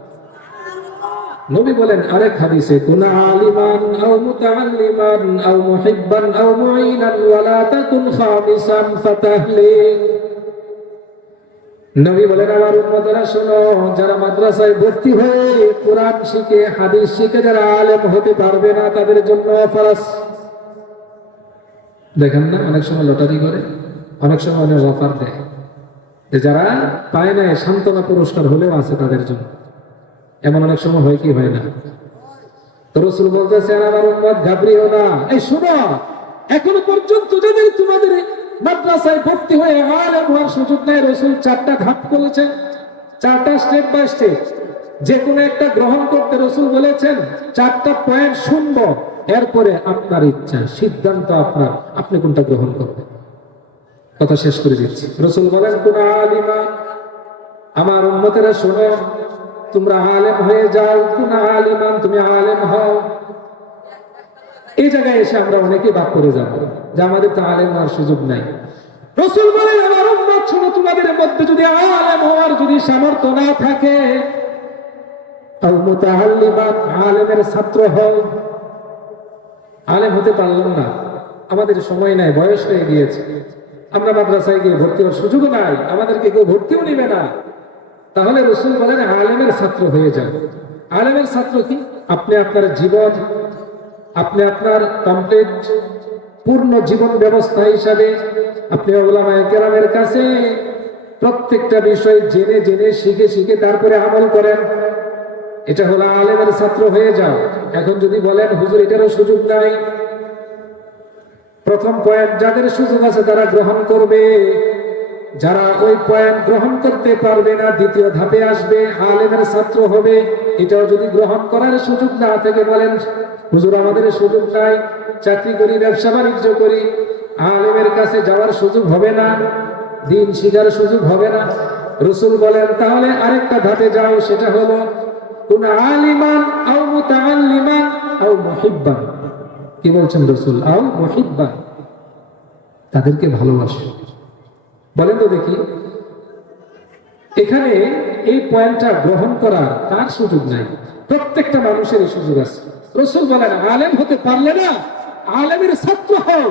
নবী বলেন আরেক হাদিসে, কুন আলিমান আও মুতাআল্লিমান আও মুহিব্বান আও মুঈনান ওয়া লা তাকুন খামিসান ফাতাহলিক। নবী বলেন আমার উম্মতেরা শোনো, যারা মাদ্রাসায় ভর্তি হয়ে কোরআন শিখে হাদিস শিখে যারা আলেম হতে পারবে না, তাদের জন্য অফার আছে। দেখেন না, অনেক সময় লটারি করে, অনেক সময় অনেক অফার দেয়, যারা পায় না সান্ত্বনা পুরস্কার হলেও আছে তাদের জন্য। এমন অনেক সময় হয় কি হয় না? তো রাসূল বলতেছেন আমার উম্মত ঘাবড়িও না। এই শোনো, এখনো পর্যন্ত যাদের তোমাদের মাদ্রাসায় ভর্তি হয়ে আলেম হওয়ার সুযোগ নেই, রাসূল 4টা ধাপ বলেছেন, 4টা স্টেপ বাই স্টেপ। যে কোনো একটা গ্রহণ করতে রাসূল বলেছেন 4টা পয়েন্ট শুনবো, এরপরে আপনার ইচ্ছা, সিদ্ধান্ত আপনার, আপনি কোনটা গ্রহণ করবেন। কথা শেষ করে দিচ্ছি। রাসূল বলেন কোন আলিমা, আমার উম্মতেরা শোনো, তোমরা আলেম হয়ে যাও। কোন আলিমান, তুমি আলেম হও। এই জায়গায় এসে আমরা অনেকেই বাদ করে যাব যে আমাদের তো আলেম হওয়ার সুযোগ নাই। রাসূল বলেন আমার উম্মত শোনো, তোমাদের মধ্যে যদি আলেম হওয়ার যদি সামর্থ্য না থাকে, আও মুতাআল্লিমান, আলেমের ছাত্র হও। আলেম হতে পারলাম না, আমাদের সময় নাই, বয়স হয়ে গিয়েছে, আমরা মাদ্রাসায় গিয়ে ভর্তি হওয়ার সুযোগ নাই, আমাদেরকে কেউ ভর্তিও নেবে না, তাহলে রাসূল বলেন আলেমের ছাত্র হয়ে যাও। আলেমের ছাত্র কি? আপনি আপনার জীবন, আপনি আপনার কমপ্লিট পূর্ণ জীবন ব্যবস্থা হিসাবে আপনি উলামায়ে কেরামের কাছে প্রত্যেকটা বিষয় জেনে জেনে শিখে শিখে তারপরে আমল করেন। এটা হলো আলেমের ছাত্র হয়ে যাও। এখন যদি বলেন হুজুর এটারও সুযোগ নাই, প্রথম পয়েন্ট যাদের সুযোগ আছে তারা গ্রহণ করবে, যারা ওই পয়েন্ট গ্রহণ করতে পারবে না দ্বিতীয় ধাপে আসবে, আলেমের ছাত্র হবে। এটাও যদি গ্রহণ করার সুযোগ না থেকে বলেন হুজুর আমাদের সুযোগ নাই, চাকরি করি, ব্যবসা বাণিজ্য করি, আলেমের কাছে যাওয়ার সুযোগ হবে না, দিন শিখার সুযোগ হবে না, রাসূল বলেন তাহলে আরেকটা ধাপে যাও, সেটা হলো কোন আলিমান আও মুতাআল্লিমান আও মুহিব্বান। কি বলছেন রাসূল? আও মুহিব্বান, তাদেরকে ভালোবাসো। বলেন তো দেখি, এখানে এই পয়েন্টটা গ্রহণ করার তার সুযোগ নাই, প্রত্যেকটা মানুষের এই সুযোগ আছে। রাসূল বলেন আলেম হতে পারলে না, আলেমের ছাত্র হও।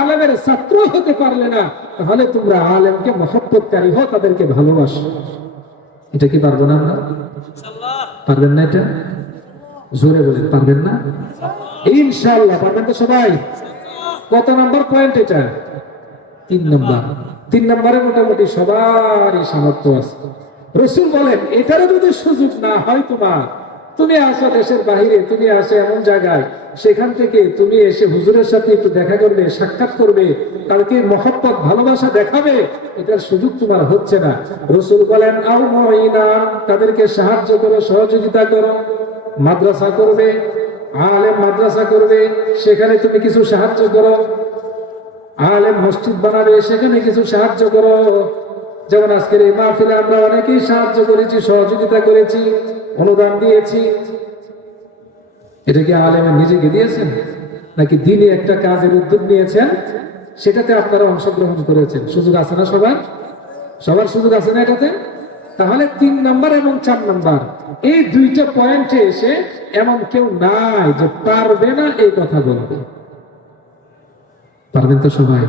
আলেমের ছাত্র হতে পারলে না, তাহলে তোমরা আলেমকে মহব্বতকারী হও, তাদেরকে ভালোবাসো। এটা কি পারবো না আমরা? পারবেন না? এটা জোরে বলেন, পারবেন না? ইনশাআল্লাহ পারবেন তো সবাই। কত নম্বর পয়েন্ট এটা? 3 নম্বর। 3 নম্বরে মোটামুটি সবারই সামর্থ্য আছে। রাসূল বলেন এটারও যদি সুযোগ না হয় তোমার, তুমি আসো দেশের বাহিরে, তুমি আসো এমন জায়গায়, সেখান থেকে তুমি এসে হুজুরের সাথে একটু দেখা করবে, সাক্ষাৎ করবে, তাদেরকে মহব্বত ভালোবাসা দেখাবে, এটার সুযোগ তোমার হচ্ছে না। রাসূল বলেন আও মুঈনান, তাদেরকে সাহায্য করো, সহযোগিতা করো। মাদ্রাসা করবে, আলেম মাদ্রাসা করবে, সেখানে তুমি কিছু সাহায্য করো। আলেম মসজিদ বানাবে, সেখানে কিছু সাহায্য করো। যেমন আজকের এই মাহফিলে আমরা অনেকেই সাহায্য করেছি, সহযোগিতা করেছি, অনুদান দিয়েছি। এটা কি আলেমের নিজেকে দিয়েছেন, নাকি দিনে একটা কাজের উদ্যোগ নিয়েছেন, সেটাতে আপনারা অংশগ্রহণ করেছেন? সুযোগ আছে না সবার? সবার সুযোগ আছে না এটাতে? তাহলে 3 নম্বর এবং 4 নম্বর এই দুইটা পয়েন্টে এসে এমন কেউ নাই যে পারবে না এই কথা বলবে। পারবেন তো সবাই?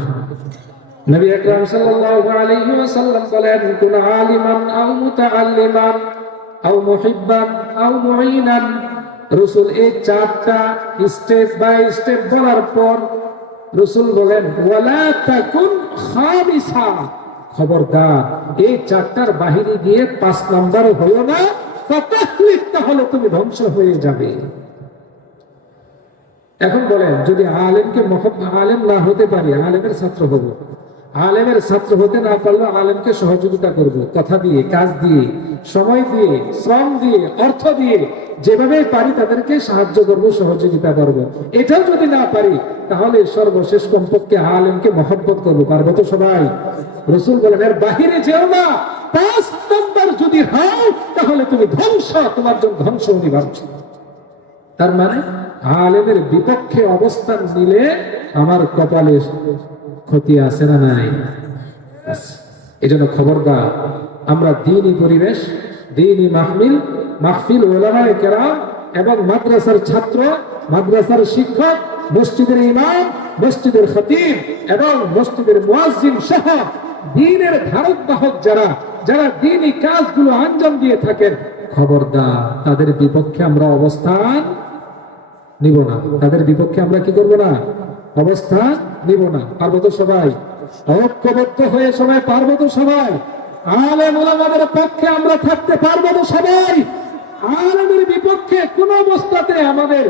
নবী আকরাম সাল্লাল্লাহু আলাইহি ওয়াসাল্লাম বলেন কুন আলিমান আও মুতাআল্লিমান আও মুহিব্বান আও মুঈনান। রাসূল এই 4টা স্টেপ বাই স্টেপ বলার পর রাসূল বলেন ওয়ালা তাকুন খামিসা, খবরদার এই 4টার বাহিরে গিয়ে 5 নাম্বার হয়ো না, ফাতাহলিক, তাহলে তুমি ধ্বংস হয়ে যাবে। এখন বলেন যদি আলেমকে আলেম না হতে পারি, আলেমের ছাত্র হব, আলেমের ছাত্র হতে না পারলে আলেমকে সহযোগিতা করব, কথা দিয়ে, কাজ দিয়ে, সময় দিয়ে, শ্রম দিয়ে, অর্থ দিয়ে, যেভাবে পারি তাদেরকে সাহায্য করব, সহযোগিতা করব। এটাও যদি না পারি তাহলে সর্বশেষ কমপক্ষে আলেমকে মহব্বত করবো। পারবো তো সবাই? রাসূল বলেন এর বাহিরে যেও না, 5 নম্বর যদি হও তাহলে তুমি ধ্বংস, তোমার জন্য ধ্বংস অনিবার্য। তার মানে আলেমের বিপক্ষে অবস্থান নিলে আমার কপালে ক্ষতি আছে না নাই? এই জন্য খবরদার, আমরা দ্বীনি পরিবেশ, দ্বীনি মাহফিল উলামায়ে কেরাম এবং মাদ্রাসার ছাত্র, মাদ্রাসার শিক্ষক, মসজিদের ইমাম, মসজিদের খতিব এবং মসজিদের মুয়াজ্জিন সহ দ্বীনের ধারক বাহক যারা দ্বীনি কাজগুলো আঞ্জাম দিয়ে থাকেন, খবরদার তাদের বিপক্ষে আমরা অবস্থান নিব না। তাদের বিপক্ষে আমরা কি করব না? অবস্থান নিব না। পারবো তো সবাই? ঐক্যবদ্ধ হয়ে সবাই পারবো তো সবাই? আলেম ওলামাদের পক্ষে আমরা থাকতে পারবো তো সবাই? আলেমের বিপক্ষে কোন অবস্থাতে আমাদের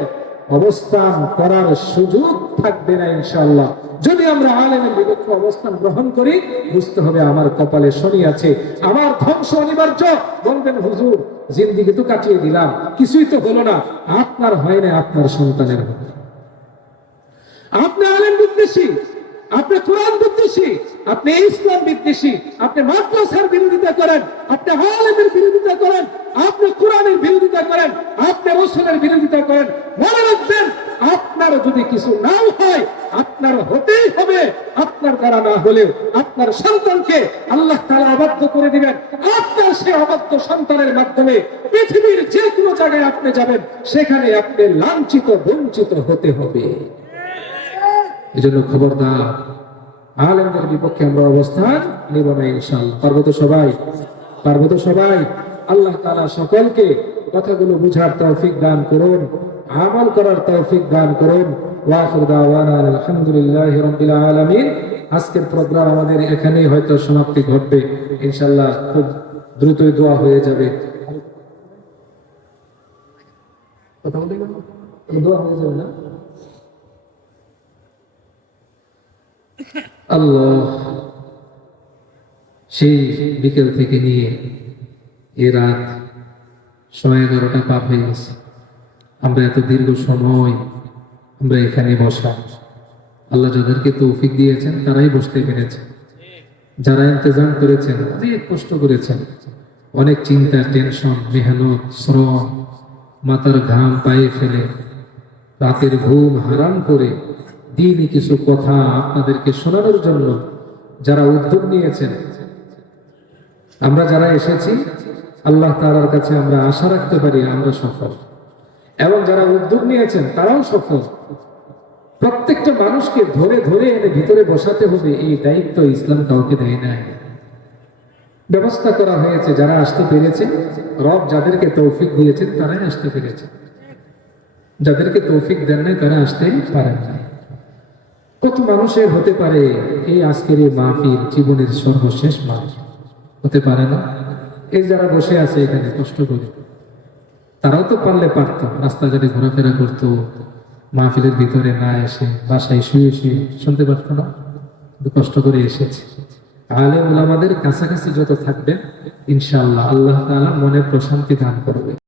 অবস্থান করার সুযোগ থাকবে না ইনশাআল্লাহ। যদি আমরা আলেমের বিপক্ষে অবস্থান গ্রহণ করি, বুঝতে হবে আমার কপালে শনি আছে, আমার ধ্বংস অনিবার্য। বলবেন হুজুর জিন্দেগি তো কাটিয়ে দিলাম, কিছুই তো হলো না। আপনার হয় না, আপনার সন্তানের হবে। আপনি আলেম বিদ্বেষী, আপনি কোরআন বিদ্বেষী, আপনি ইসলাম বিদ্বেষী, আপনি মাদ্রাসার বিরোধিতা করেন, আপনি আলেমের বিরোধিতা করেন, আপনি কোরআনের বিরোধিতা করেন, আপনি রাসূলের বিরোধিতা করেন। মনে রাখবেন, আপনার যদি কিছু নাও হয়, আপনার হতেই হবে। আপনার দ্বারা না হলেও আপনার সন্তানকে আল্লাহ তাআলা অবাধ্য করে দিবেন। আপনার সেই অবাধ্য সন্তানের মাধ্যমে পৃথিবীর যে কোনো জায়গায় আপনি যাবেন, সেখানে আপনি লাঞ্ছিত বঞ্চিত হতে হবে। এই জন্য খবরদার, আলেমদের বিপক্ষে আমরা অবস্থান নেব না ইনশাআল্লাহ। পারবো তো সবাই? পারবো তো সবাই? আল্লাহ তাআলা সকলকে কথাগুলো বুঝার তৌফিক দান করুন, আমল করার তৌফিক দান করুন। ওয়া আখিরু দাওয়ানা আলহামদুলিল্লাহি রাব্বিল আলামিন। আজকের প্রোগ্রাম আমাদের এখানেই হয়তো সমাপ্তি ঘটবে ইনশাআল্লাহ। খুব দ্রুতই দোয়া হয়ে যাবে। কথা বলি না? দোয়া হয়ে যাবে না? আল্লাহ, সেই বিকেল থেকে নিয়ে এ রাত 11:30 পার হয়ে গেছে। আমরা এত দীর্ঘ সময় আমরা এখানে বসা, আল্লাহ যাদেরকে তৌফিক দিয়েছেন তারাই বসতে পেরেছে। যারা ইন্তজাম করেছেন, অনেক কষ্ট করেছেন, অনেক চিন্তা, টেনশন, মেহনত, শ্রম, মাথার ঘাম পায়ে ফেলে, রাতের ঘুম হারাম করে দ্বীনি কিছু কথা আপনাদেরকে শোনানোর জন্য যারা উদ্যোগ নিয়েছেন, আমরা যারা এসেছি, আল্লাহ তাআলার কাছে আমরা আশা রাখতে পারি আমরা সফল, এবং যারা উদ্যোগ নিয়েছেন তারাও সফল। প্রত্যেকটা মানুষকে ধরে ধরে এনে ভিতরে বসাতে হবে, এই দায়িত্ব ইসলাম কাউকে দেয় নাই। ব্যবস্থা করা হয়েছে, যারা আসতে পেরেছে, রব যাদেরকে তৌফিক দিয়েছেন তারাই আসতে পেরেছে, যাদেরকে তৌফিক দেন নাই তারা আসতেই পারেন না। কত মানুষের হতে পারে এই আজকের এই মাহফিল জীবনের সর্বশেষ মাহফিল, হতে পারে না? এই যারা বসে আছে এখানে কষ্ট করে, তারাও তো পারলে পারত, রাস্তাঘাটে ঘোরাফেরা করতো, মাহফিলের ভিতরে না এসে বাসায় শুয়ে শুয়ে শুনতে পারতো না, কষ্ট করে এসেছে। আলেম ওলামাদের কাছাকাছি যত থাকবেন, ইনশাআল্লাহ আল্লাহ তাআলা মনে প্রশান্তি দান করবে।